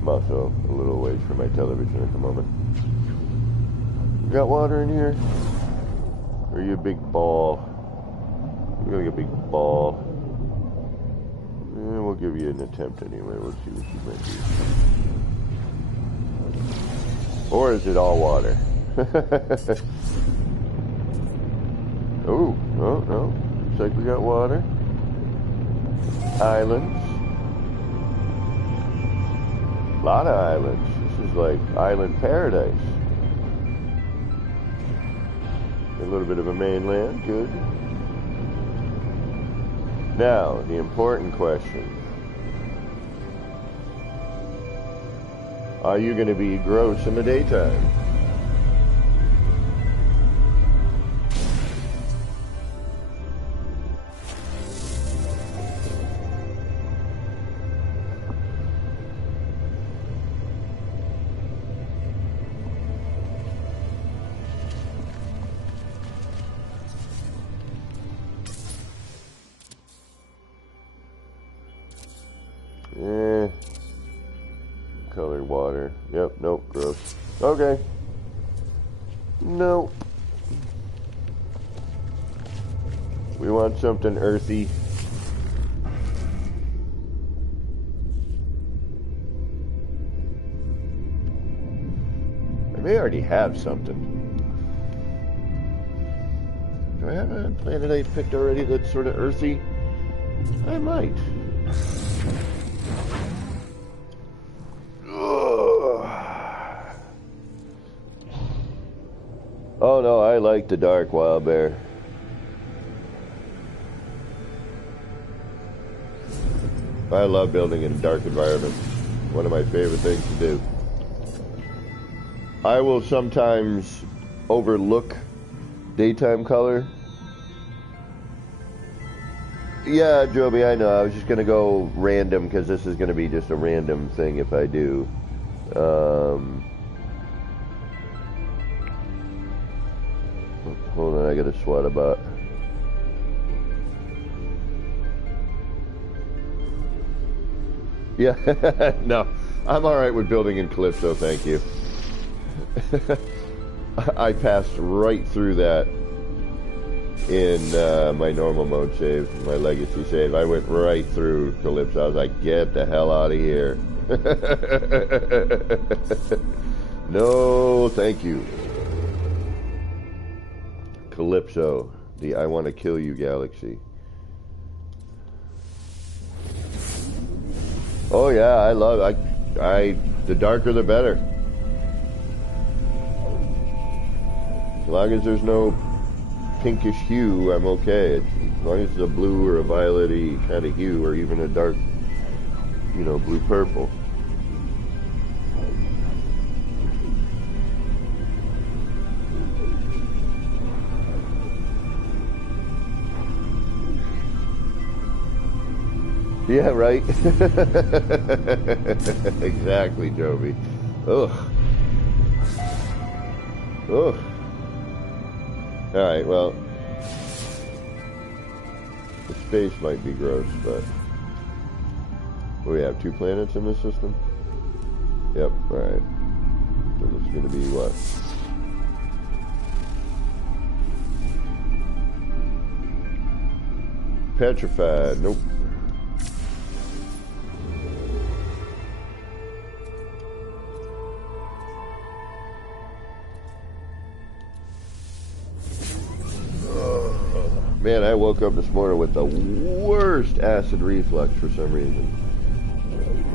I'm also a little ways from my television at the moment. You got water in here? Or are you a big ball? You're like a big ball. We'll give you an attempt anyway. We'll see what you might do. Or is it all water? Oh, no. Looks like we got water. Islands. A lot of islands. This is like island paradise. A little bit of a mainland, good. Now, the important question. Are you going to be gross in the daytime? Colored water. Yep, nope, gross. Okay. No. We want something earthy. I may already have something. Do I have a planet I picked already that's sort of earthy? I might. Oh no, I like the dark wild bear. I love building in dark environments. One of my favorite things to do. I will sometimes overlook daytime color. Yeah, Joby, I know. I was just going to go random because this is going to be just a random thing if I do. Hold on, I got to swat about. Yeah, no, I'm all right with building in Calypso, thank you. I passed right through that in my normal mode save, my legacy save. I went right through Calypso. I was like, get the hell out of here. No, thank you. Calypso, the I want to kill you galaxy. Oh yeah, I love the darker the better. As long as there's no pinkish hue, I'm okay. As long as it's a blue or a violet-y kind of hue, or even a dark, you know, blue-purple. Yeah, right? Exactly, Joby. Ugh. Ugh. Alright, well, the space might be gross, but we have 2 planets in this system? Yep, alright. So this is going to be what? Petrified, nope. Man, I woke up this morning with the worst acid reflux for some reason.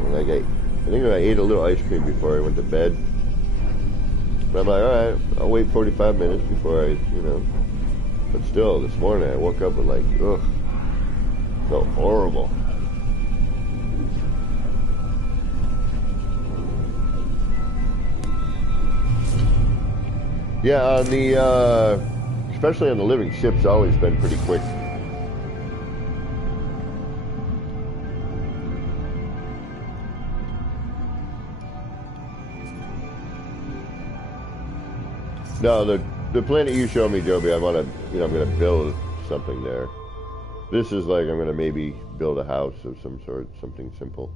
Like I think I ate a little ice cream before I went to bed. But I'm like, alright, I'll wait 45 minutes before I, you know. But still, this morning I woke up with like, ugh, so horrible. Yeah, on the, especially on the living ship's always been pretty quick. No, the planet you showed me, Joby, I want to, you know, I'm going to build something there. This is like, I'm going to maybe build a house of some sort, something simple.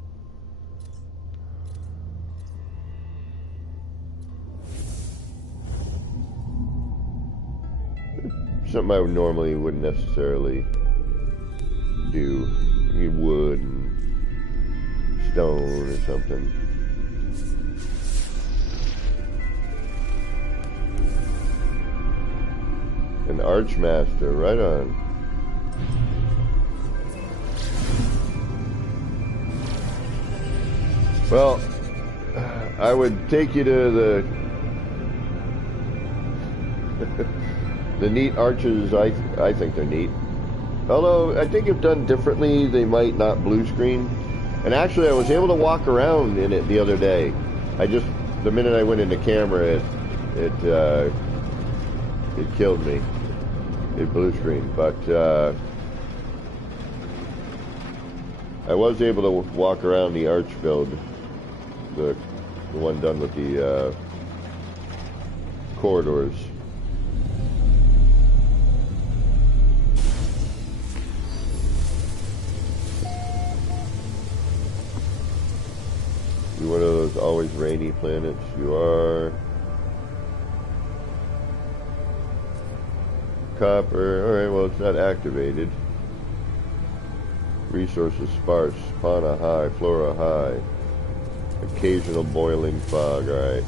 Something I normally wouldn't necessarily do. Maybe wood and stone or something. An Archmaster, right on. Well, I would take you to the the neat arches. I think they're neat. Although I think if done differently, they might not blue screen. And actually, I was able to walk around in it the other day. The minute I went into camera, it killed me. It blue screen, but I was able to walk around the arch build, the one done with the corridors. You one of those always rainy planets? You are. Copper. Alright, well, it's not activated. Resources sparse. Fauna high. Flora high. Occasional boiling fog. Alright.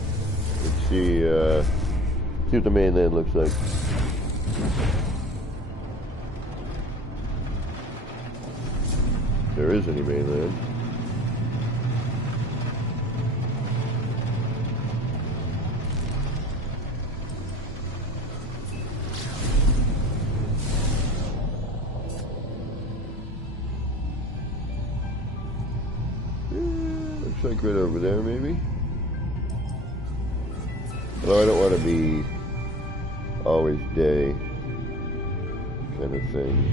Let's see what the mainland looks like. If there is any mainland. Looks like right over there, maybe. Although I don't want to be always day kind of thing.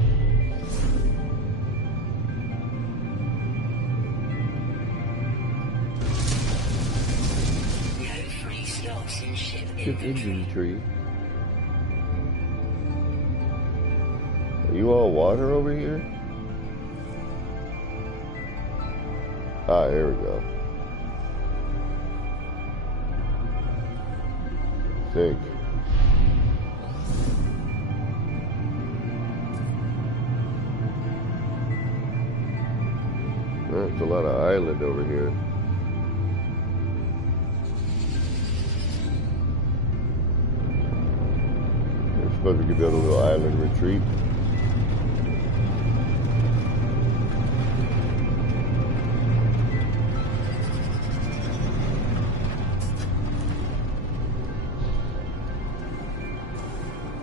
No free slots in ship Inventory. Are you all water over here? Ah, here we go. Think. There's a lot of island over here. I suppose we could build a little island retreat.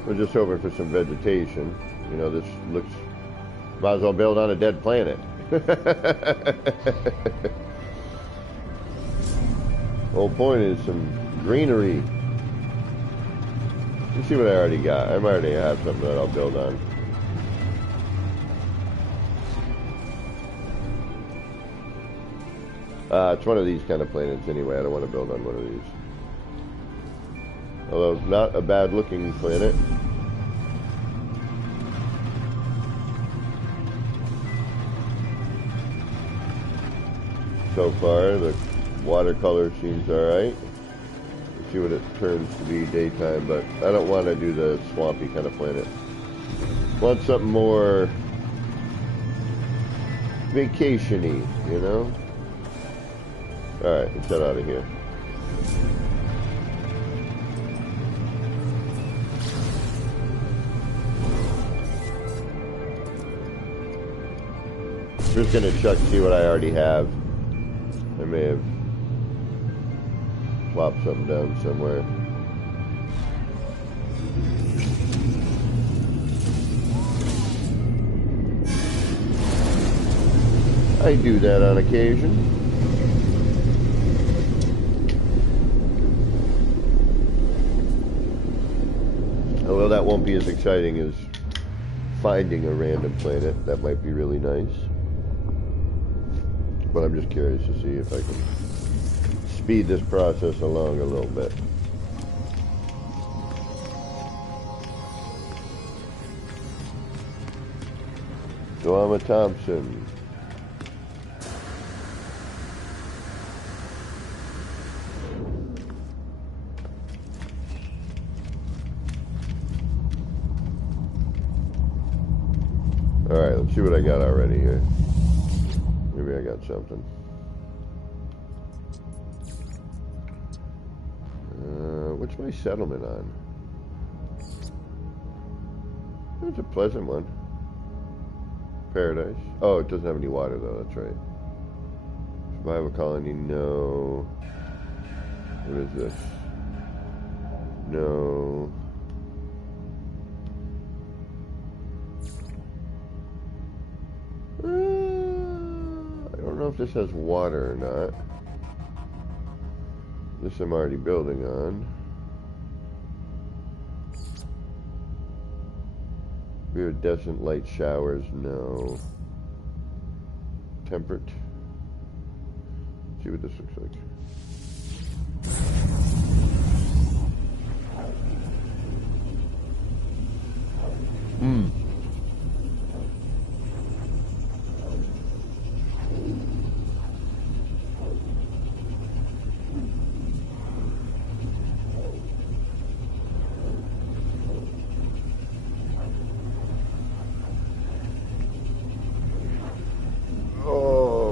We're just hoping for some vegetation. You know, this looks... Might as well build on a dead planet. Whole point is some greenery. Let's see what I already got. I might already have something that I'll build on. It's one of these kind of planets anyway. I don't want to build on one of these. Although not a bad looking planet. So far, the watercolor seems alright. Let's see what it turns to be daytime, but I don't want to do the swampy kind of planet. Want something more vacation-y, you know? Alright, let's get out of here. Just gonna check to see what I already have. I may have plopped something down somewhere. I do that on occasion. Although that won't be as exciting as finding a random planet. That might be really nice. But I'm just curious to see if I can speed this process along a little bit. Dwama Thompson. Alright, let's see what I got already here. Maybe I got something. What's my settlement on? It's a pleasant one. Paradise. Oh, it doesn't have any water though, that's right. Survival colony, no. What is this? No. I don't know if this has water or not. This I'm already building on. Iridescent light showers, no. Temperate. Let's see what this looks like.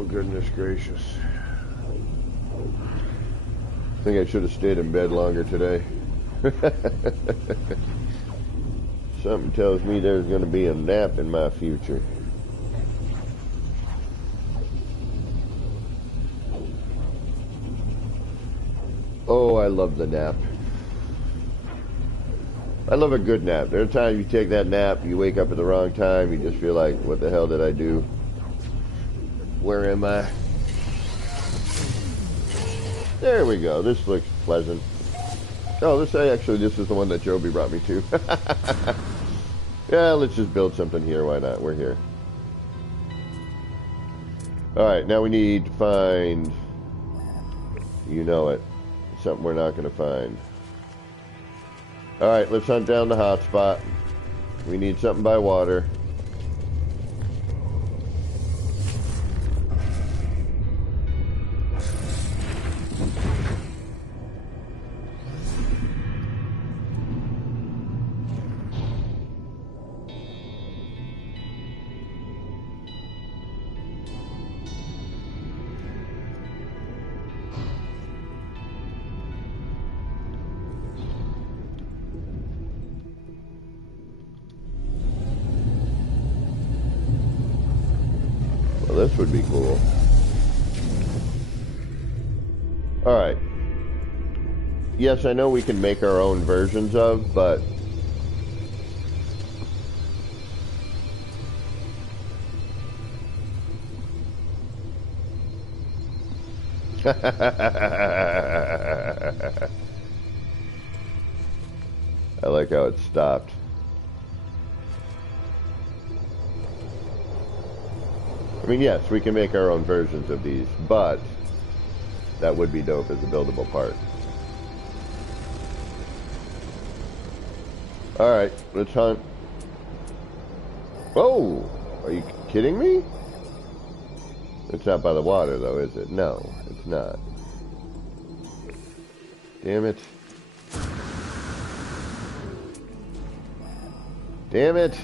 Goodness gracious. I think I should have stayed in bed longer today. Something tells me there's going to be a nap in my future. Oh, I love the nap. I love a good nap. There are times you take that nap, you wake up at the wrong time, you just feel like, what the hell did I do? Where am I? There we go. This looks pleasant. Oh, this is the one that Joby brought me to. Yeah, let's just build something here. Why not? We're here. Alright, now we need to find... You know it. Something we're not going to find. Alright, let's hunt down the hotspot. We need something by water. This would be cool. Alright. Yes, I know we can make our own versions of, but... I like how it stopped. I mean, yes, we can make our own versions of these, but that would be dope as a buildable part. Alright, let's hunt. Oh! Are you kidding me? It's not by the water, though, is it? No, it's not. Damn it. Damn it!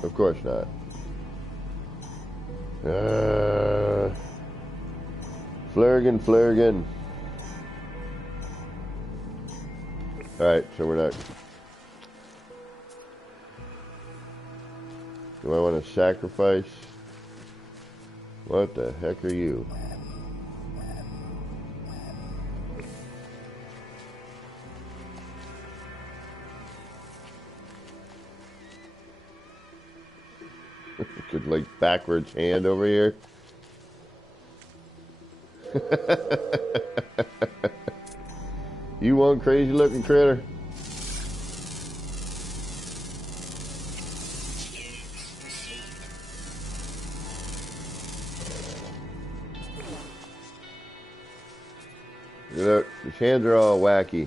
Of course not. Flurgan. Alright, so we're not... Do I want to sacrifice? What the heck are you? Good, like, backwards hand over here. You one crazy looking critter. Look, his hands are all wacky.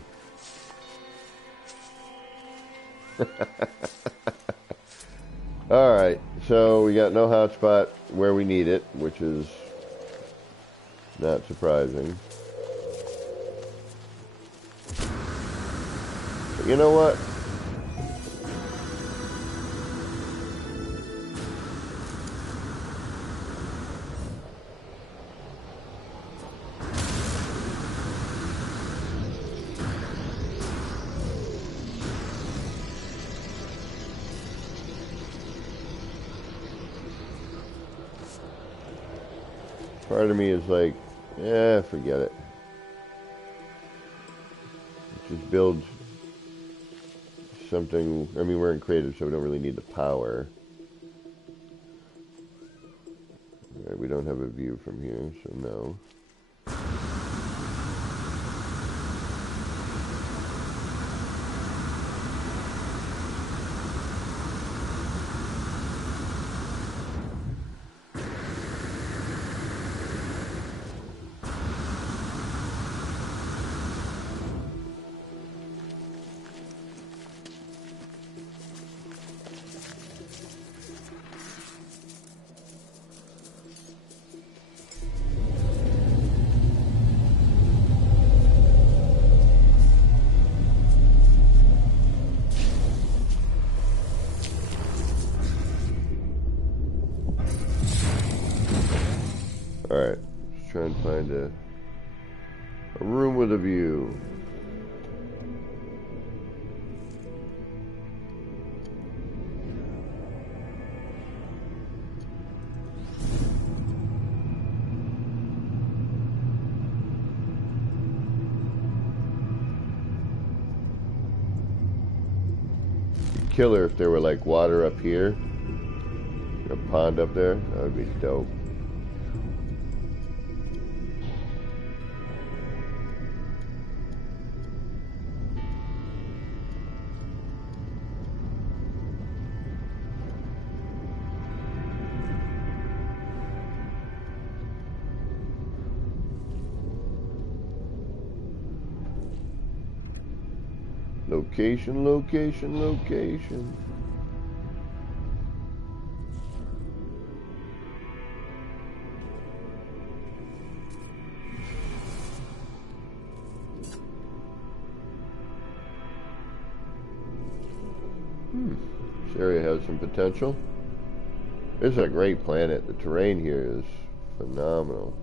Alright, so we got no hotspot where we need it, which is not surprising. But you know what? Part of me is like, forget it. Let's just build something. I mean, we're in creative, so we don't really need the power. Right, we don't have a view from here, so no. Alright, let's try and find a room with a view. Killer if there were like water up here, a pond up there, that would be dope. Location, location, location. This area has some potential. This is a great planet. The terrain here is phenomenal.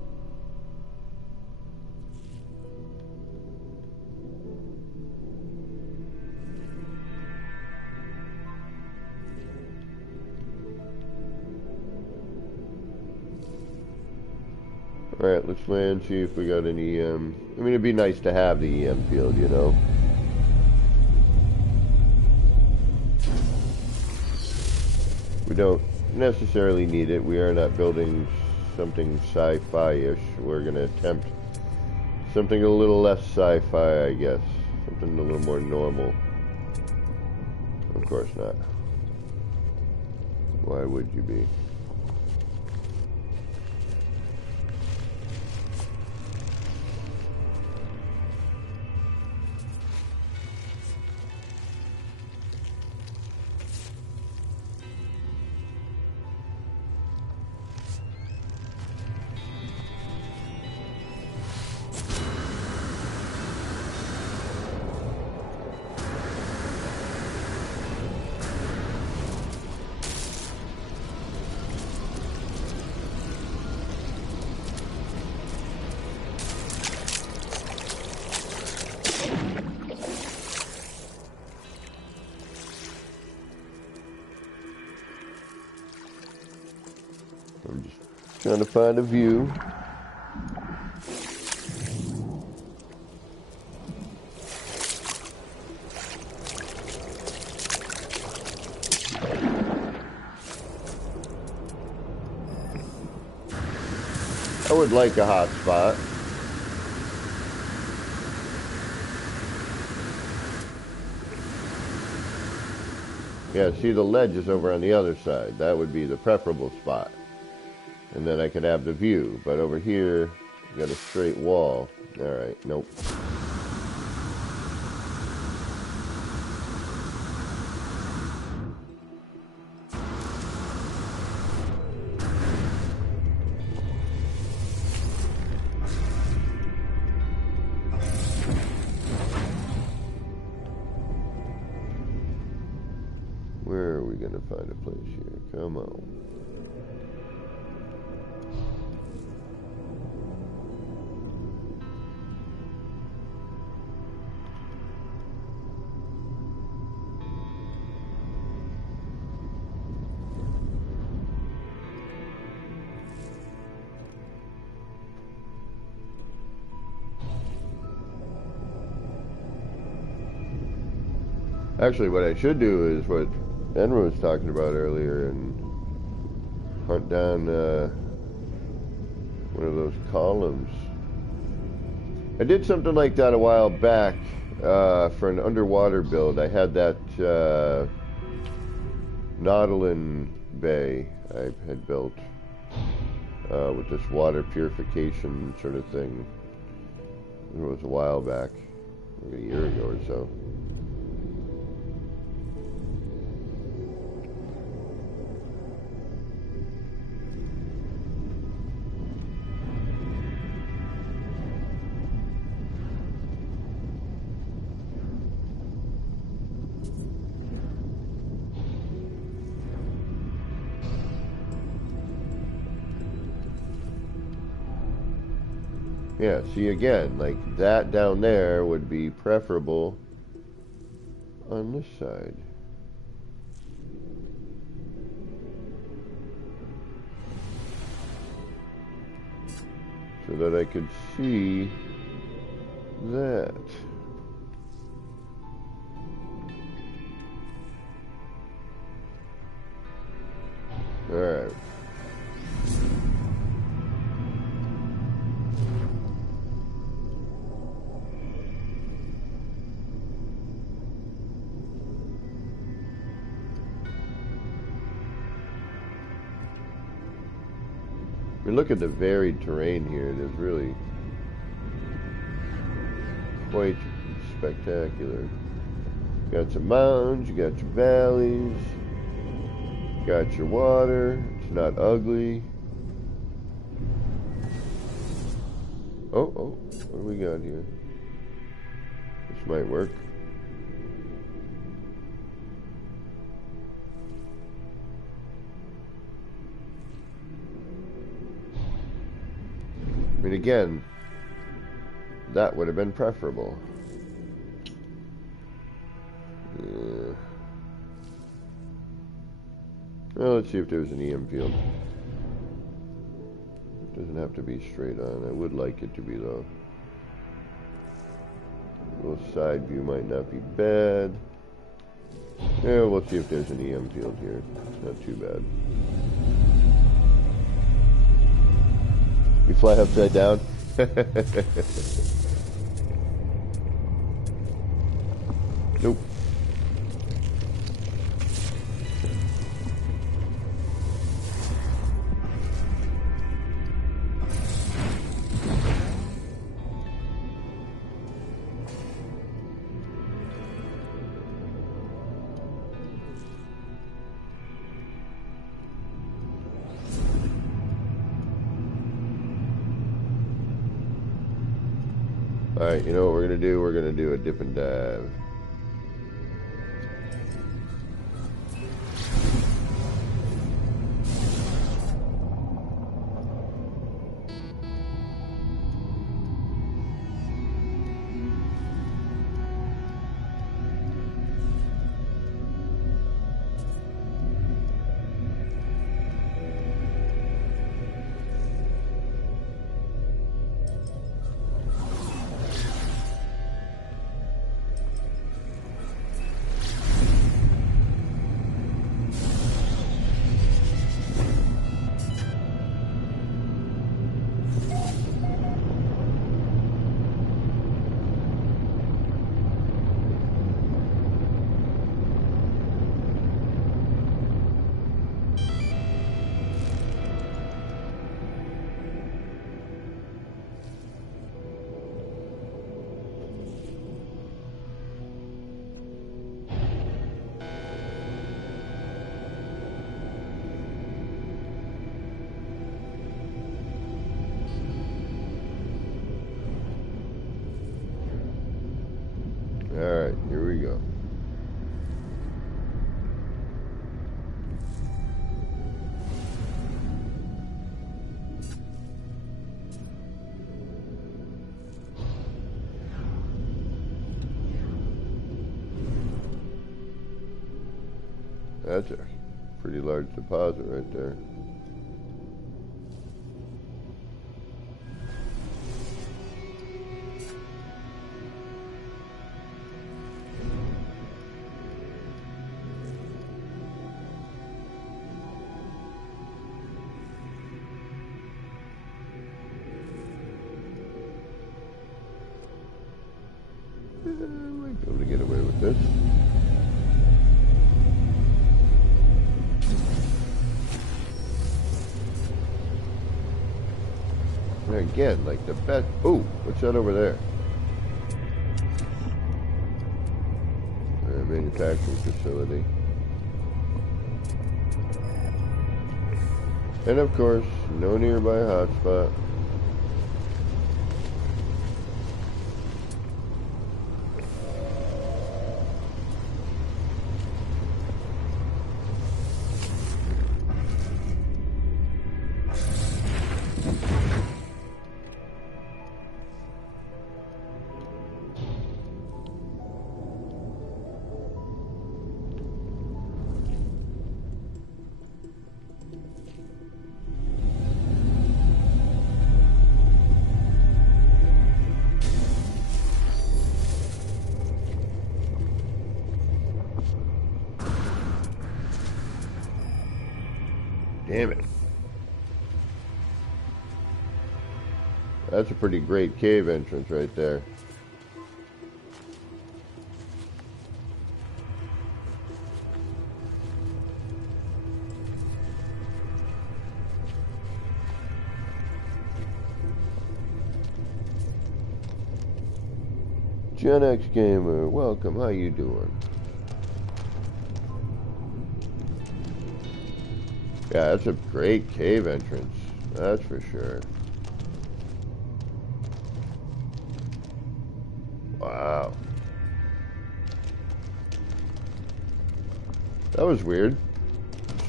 Alright, let's land, see if we got any, I mean, it'd be nice to have the EM field, you know? We don't necessarily need it. We are not building something sci-fi-ish. We're going to attempt something a little less sci-fi, I guess. Something a little more normal. Of course not. Why would you be? I'm just trying to find a view. I would like a hot spot. Yeah, see, the ledge is over on the other side. That would be the preferable spot. And then I could have the view. But over here, you got a straight wall. Alright, nope. Where are we going to find a place here? Come on. Actually, what I should do is what Enra was talking about earlier and hunt down one of those columns. I did something like that a while back for an underwater build. I had that Nautilin Bay I had built with this water purification sort of thing. It was a while back, like a year ago or so. Yeah, see again, like that down there would be preferable on this side. So that I could see that. Alright. I mean, look at the varied terrain here. It is really quite spectacular. Got some mountains, you got your valleys, got your water. It's not ugly. Oh, what do we got here? This might work. I mean, again, that would have been preferable. Yeah. Well, let's see if there's an EM field. It doesn't have to be straight on. I would like it to be, though. A little side view might not be bad. Yeah, we'll see if there's an EM field here. It's not too bad. You fly upside down? Nope. Alright, you know what we're going to do? We're going to do a dip and dive. Alright, here we go. That's a pretty large deposit right there. I might be able to get away with this. And again, like the best. Ooh, what's that over there? Manufacturing facility. And of course, no nearby hotspot. Damn it. That's a pretty great cave entrance right there. Gen X Gamer, welcome. How you doing? Yeah, that's a great cave entrance. That's for sure. Wow. That was weird.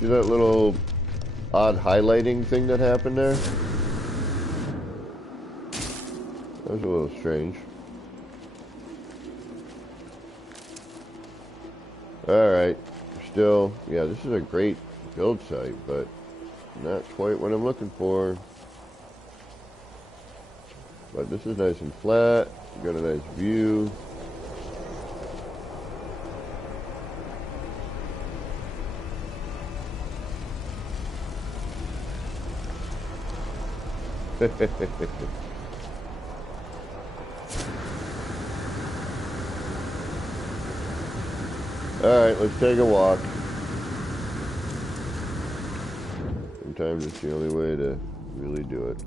See that little odd highlighting thing that happened there? That was a little strange. Alright. Still, yeah, this is a great build site, but not quite what I'm looking for. But this is nice and flat. Got a nice view. Alright, let's take a walk. Sometimes it's the only way to really do it.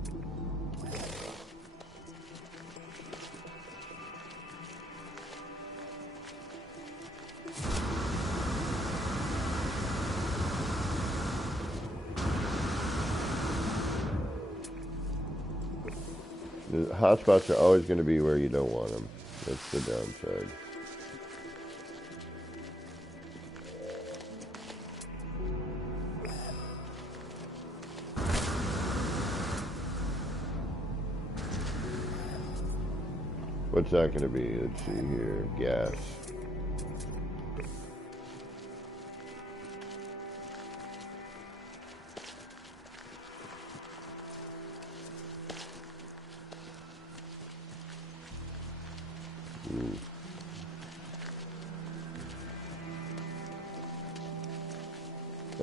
The hotspots are always going to be where you don't want them. That's the downside. What's that going to be? Let's see here. Gas.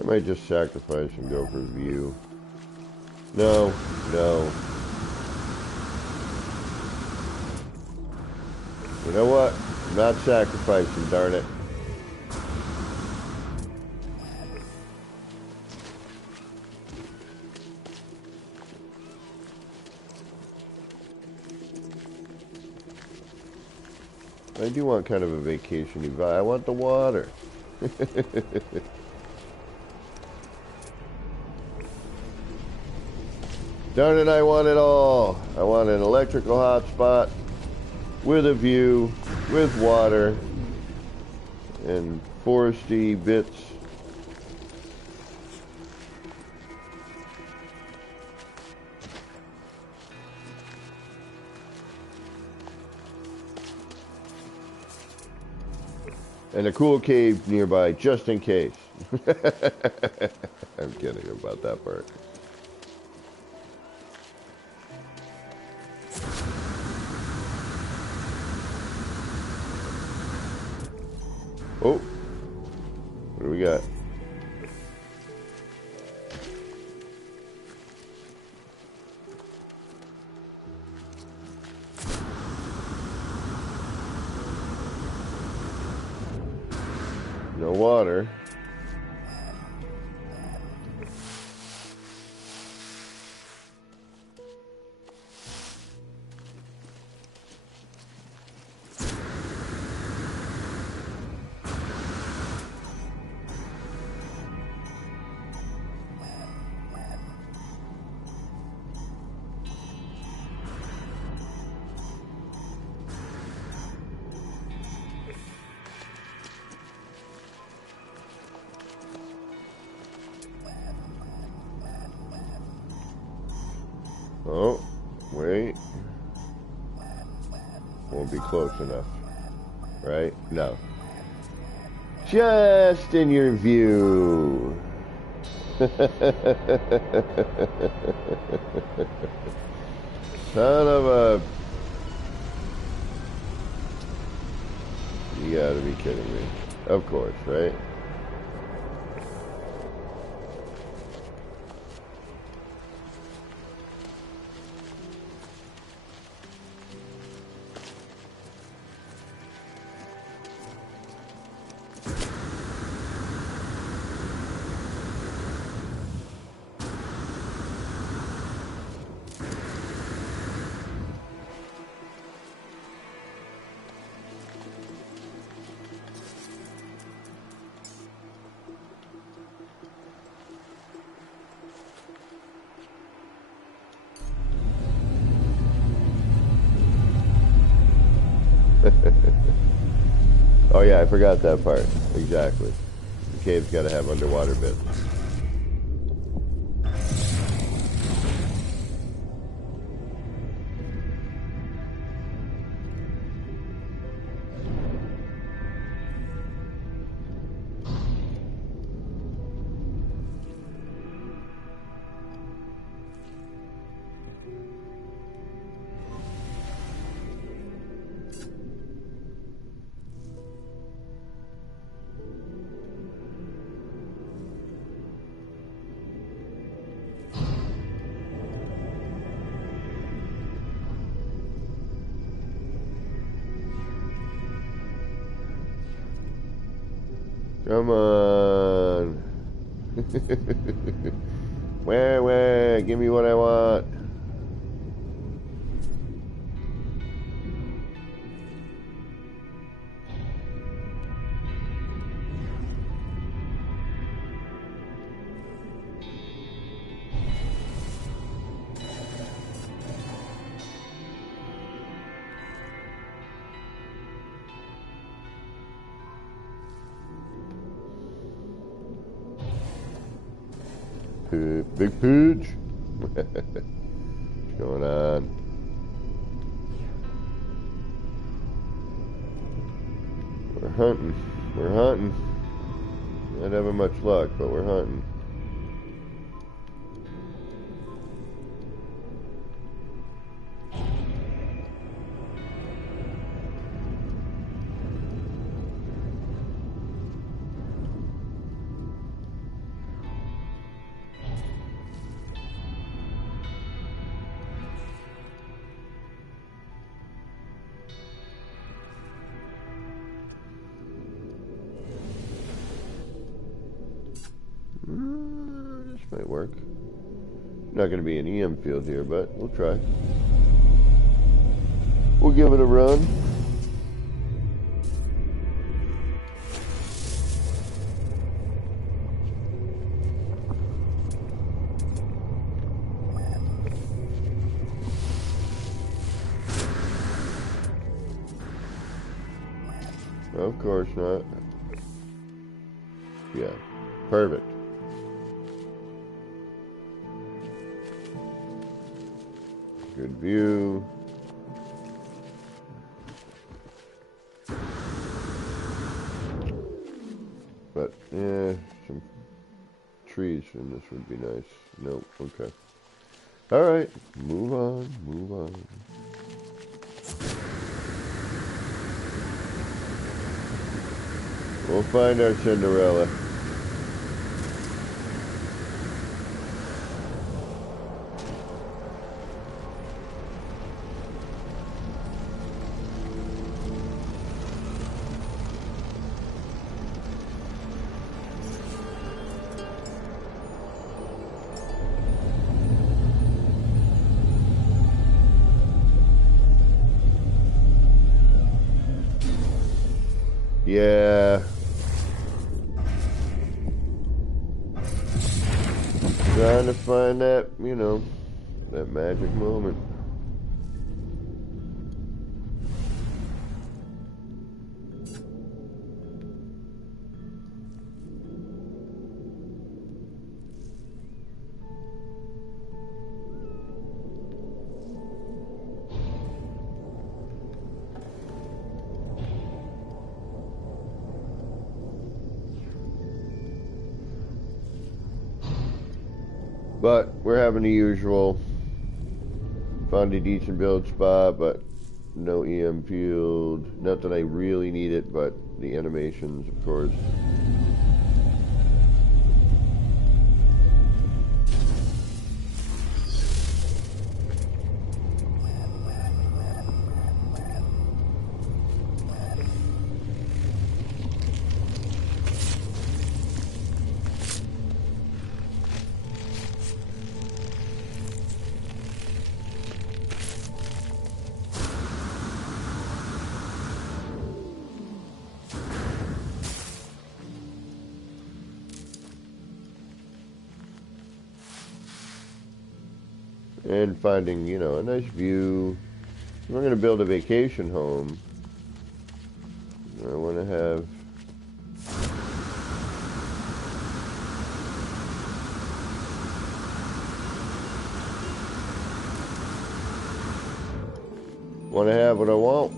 I might just sacrifice and go for view. No, no. You know what? I'm not sacrificing, darn it. I do want kind of a vacation-y vibe. I want the water. Darn it, I want it all. I want an electrical hotspot with a view, with water, and foresty bits. And a cool cave nearby, just in case. I'm kidding about that part. Oh, what do we got? No water. Oh, wait. Won't be close enough. Right? No. Just in your view. Son of a... You gotta be kidding me. Of course, right? Oh yeah, I forgot that part. Exactly. The cave's got to have underwater bits. Come on. Where? Give me what I want. Big Pooch. What's going on? We're hunting. We're hunting. Not having much luck, but we're hunting. This might work. Not going to be an EM field here, but we'll try. We'll give it a run. Of course not. Yeah, perfect. Good view. But, yeah, some trees in this would be nice. Nope, okay. Alright, move on, move on. We'll find our Cinderella. Yeah. Trying to find that, you know, that magic moment. But we're having the usual. Found a decent build spot, but no EM field. Not that I really need it, but the animations, of course. And finding, you know, a nice view. We're going to build a vacation home. I want to have Want to have what I want.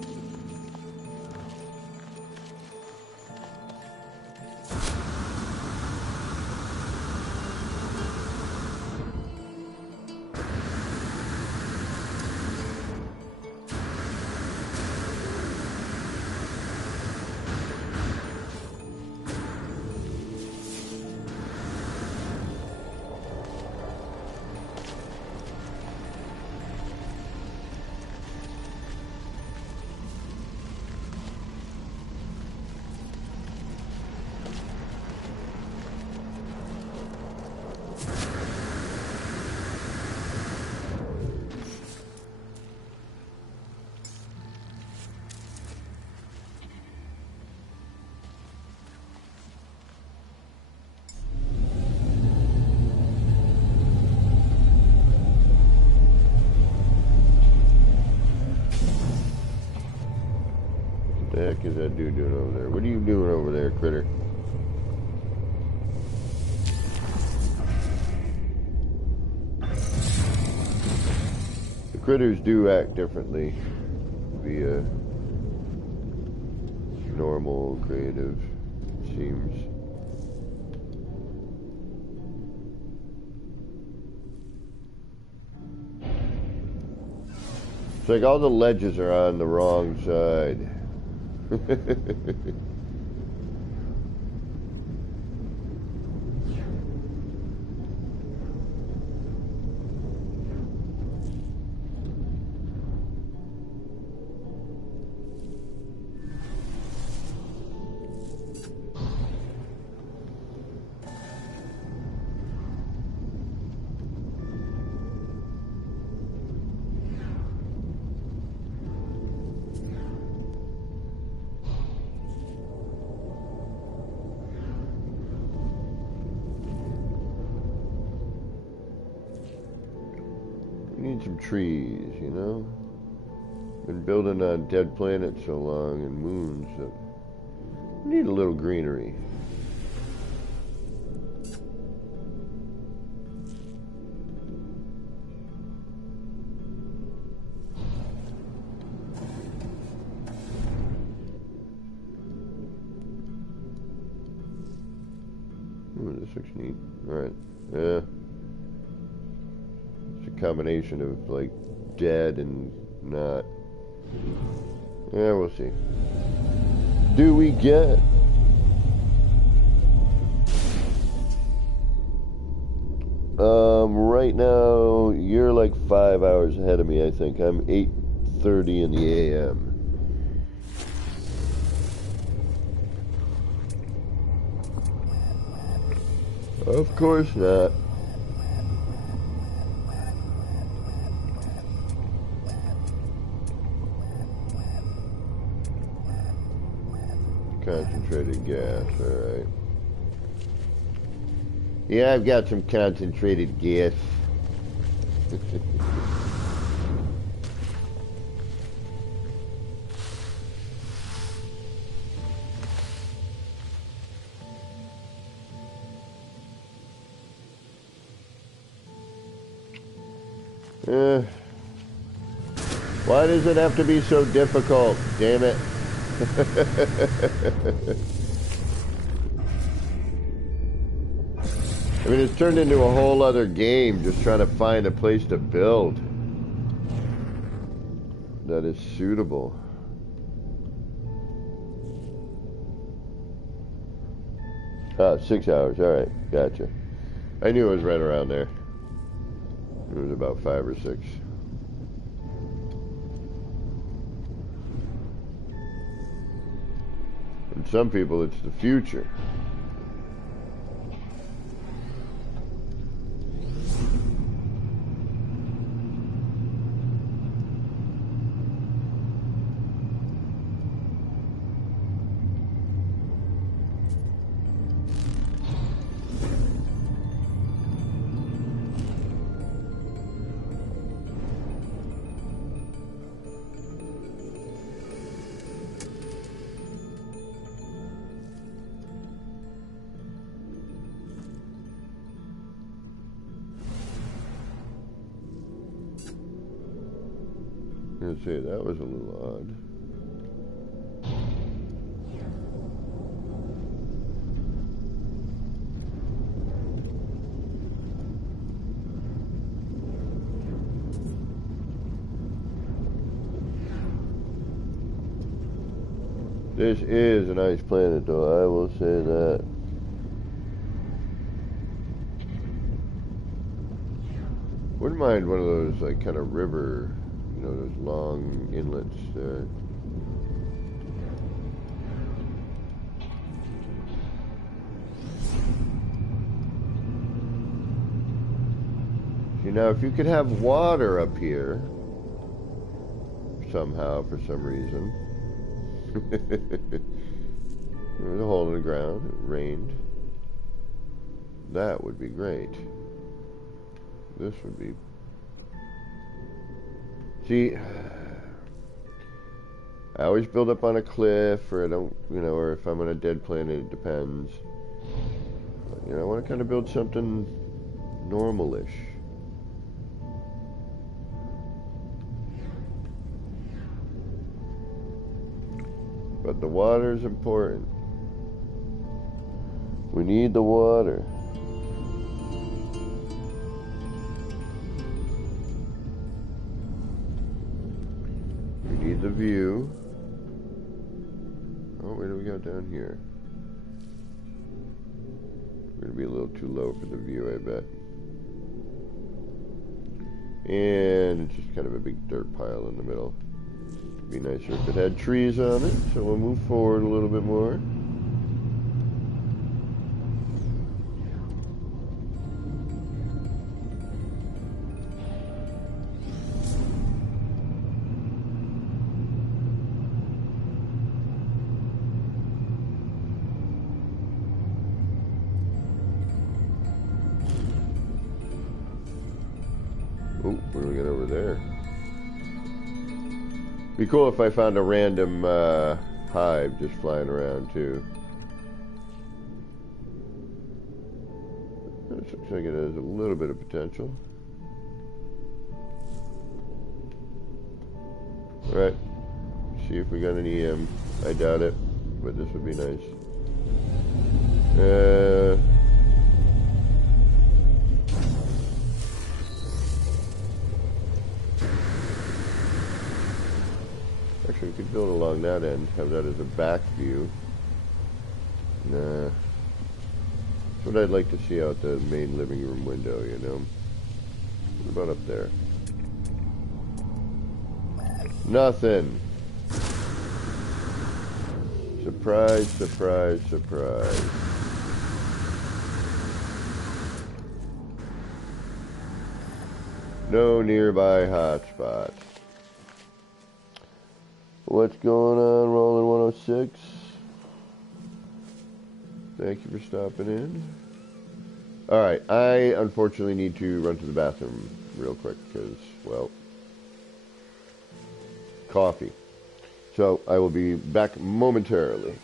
What the heck is that dude doing over there? What are you doing over there, critter? The critters do act differently via normal, creative, seems. It's like all the ledges are on the wrong side. Need some trees, you know? Been building on dead planets so long and moons that we need a little greenery. Ooh, this looks neat. Alright, yeah. Combination of like dead and not. Yeah, we'll see. Do we get right now you're like 5 hours ahead of me, I think. I'm 8:30 in the AM. Of course not. Concentrated gas, alright. Yeah, I've got some concentrated gas. Why does it have to be so difficult? Damn it. I mean, it's turned into a whole other game just trying to find a place to build that is suitable. Ah, 6 hours. All right, gotcha. I knew it was right around there. It was about 5 or 6. And some people, it's the future. gonna say that was a little odd. This is a nice planet, though, I will say that. Wouldn't mind one of those, like, kind of river, you know, those long inlets there. See, now, if you could have water up here, somehow, for some reason. There's a hole in the ground. It rained. That would be great. This would be... See, I always build up on a cliff, or I don't, you know, or if I'm on a dead planet, it depends. You know, I want to kind of build something normal-ish. But the water is important. We need the water. We need the view. Oh, where do we go down here? We're going to be a little too low for the view, I bet. And it's just kind of a big dirt pile in the middle. Be nicer if it had trees on it, so we'll move forward a little bit more. Oh, what do we got over there? Be cool if I found a random hive just flying around too. This looks like it has a little bit of potential. Alright, see if we got any I doubt it, but this would be nice. Actually, we could build along that end, have that as a back view. Nah. That's what I'd like to see out the main living room window, you know. What about up there? Nothing. Surprise, surprise, surprise. No nearby hotspots. What's going on, Rolling 106? Thank you for stopping in. Alright, I unfortunately need to run to the bathroom real quick because, well, coffee. So I will be back momentarily.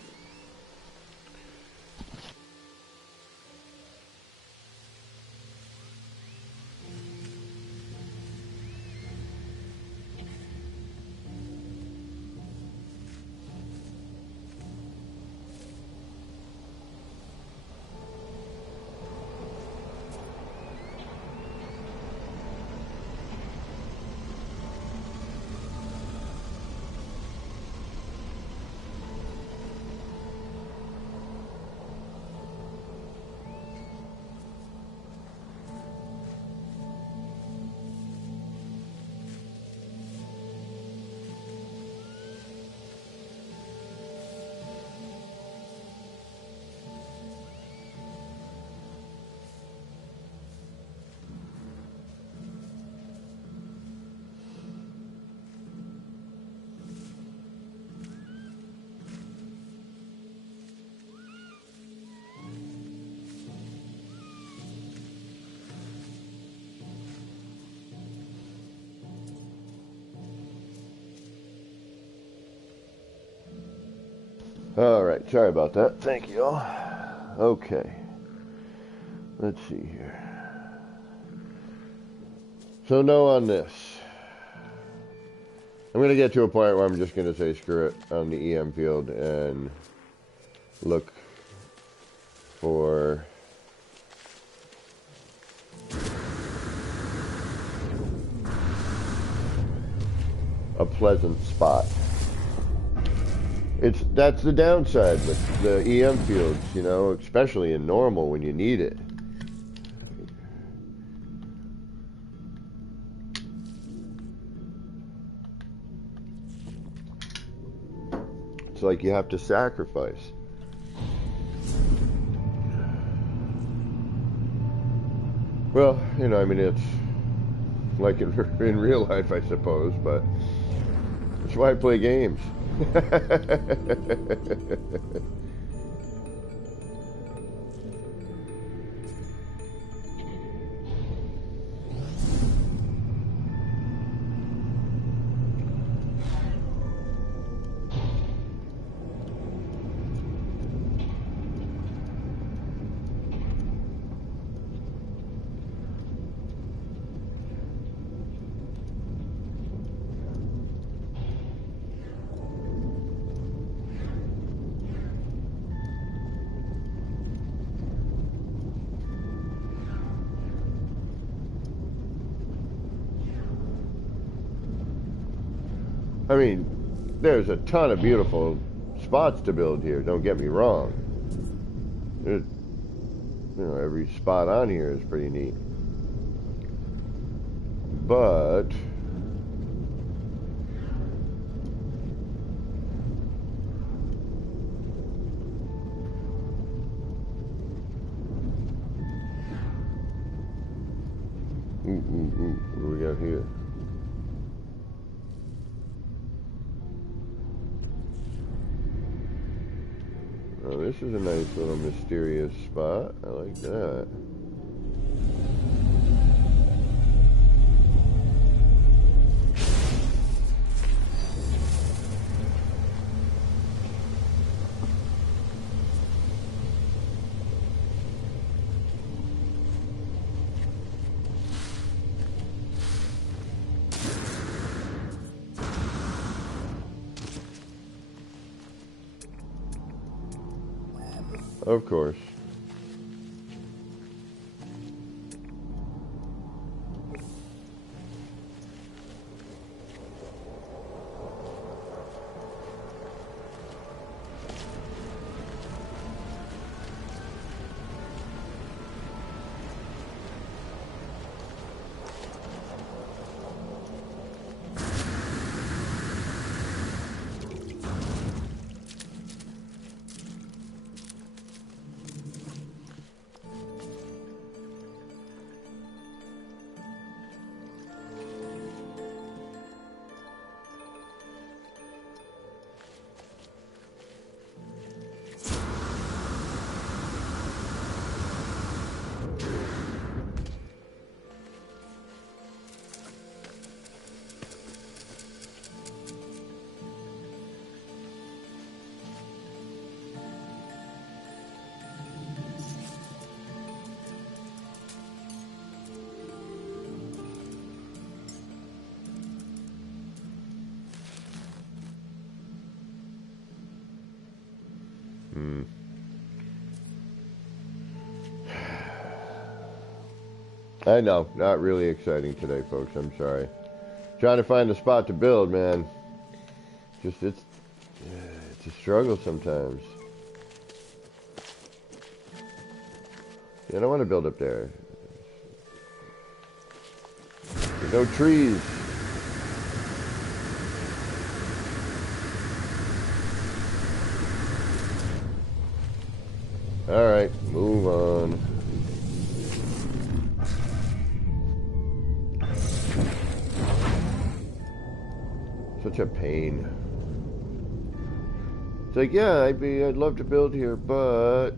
Alright, sorry about that. Thank you all. Okay. Let's see here. So no on this. I'm going to get to a point where I'm just going to say screw it on the EM field and look for a pleasant spot. That's the downside with the EM fields, you know, especially in normal when you need it. It's like you have to sacrifice. Well, you know, I mean, it's like in real life, I suppose, but that's why I play games. I mean, there's a ton of beautiful spots to build here, don't get me wrong. You know, every spot on here is pretty neat. But what do we got here? Oh, this is a nice little mysterious spot. I like that. Of course. I know, not really exciting today, folks. I'm sorry. Trying to find a spot to build, man. Just it's a struggle sometimes. Yeah, I don't want to build up there. There's no trees. All right, move on. Such a pain. It's like, yeah, I'd love to build here, but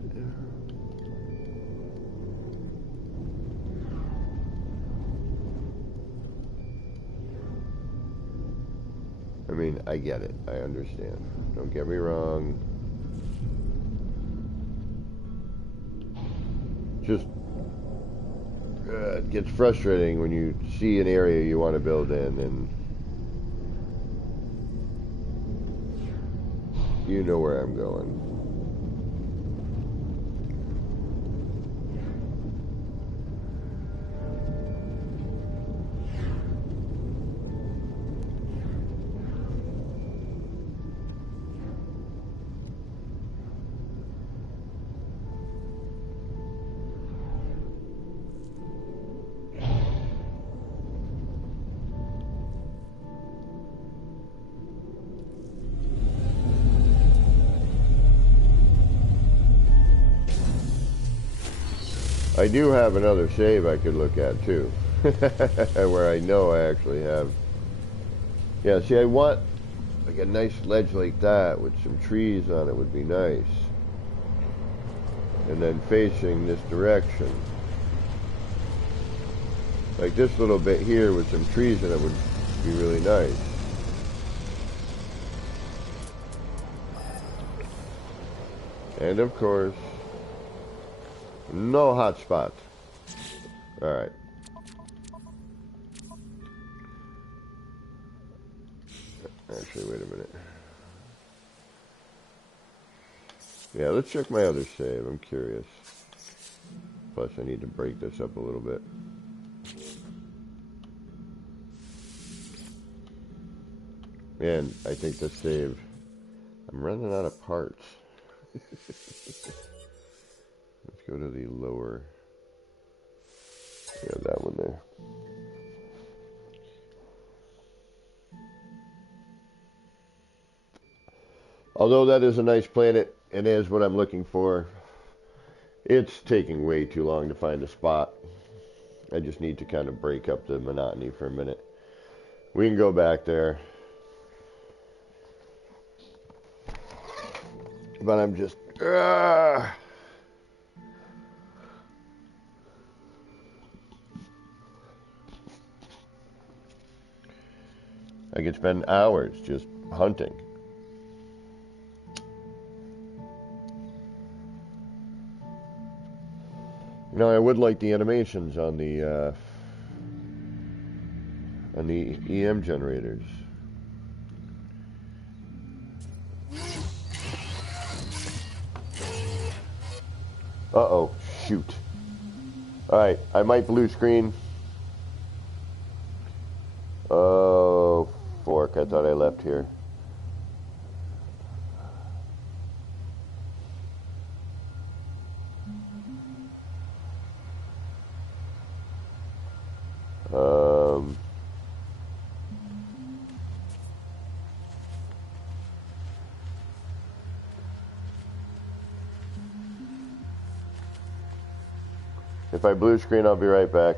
I mean, I get it. I understand. Don't get me wrong. Just it gets frustrating when you see an area you want to build in and You know where I'm going. I do have another save I could look at too, where I know I actually have. Yeah, see, I want like a nice ledge like that with some trees on it would be nice, and then facing this direction, like this little bit here with some trees in it would be really nice. And of course, no hot spot. Alright. Actually, wait a minute. Yeah, let's check my other save. I'm curious. Plus, I need to break this up a little bit. And I think the save... I'm running out of parts. Let's go to the lower... Yeah, that one there. Although that is a nice planet, and is what I'm looking for, it's taking way too long to find a spot. I just need to kind of break up the monotony for a minute. We can go back there. But I'm just... I could spend hours just hunting. You know, I would like the animations on the EM generators. Uh-oh, shoot. Alright, I might blue screen. Oh, fork, I thought I left here. If I blue screen, I'll be right back.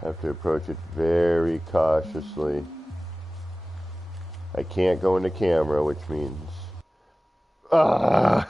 Have to approach it very cautiously. I can't go into camera, which means... Ah!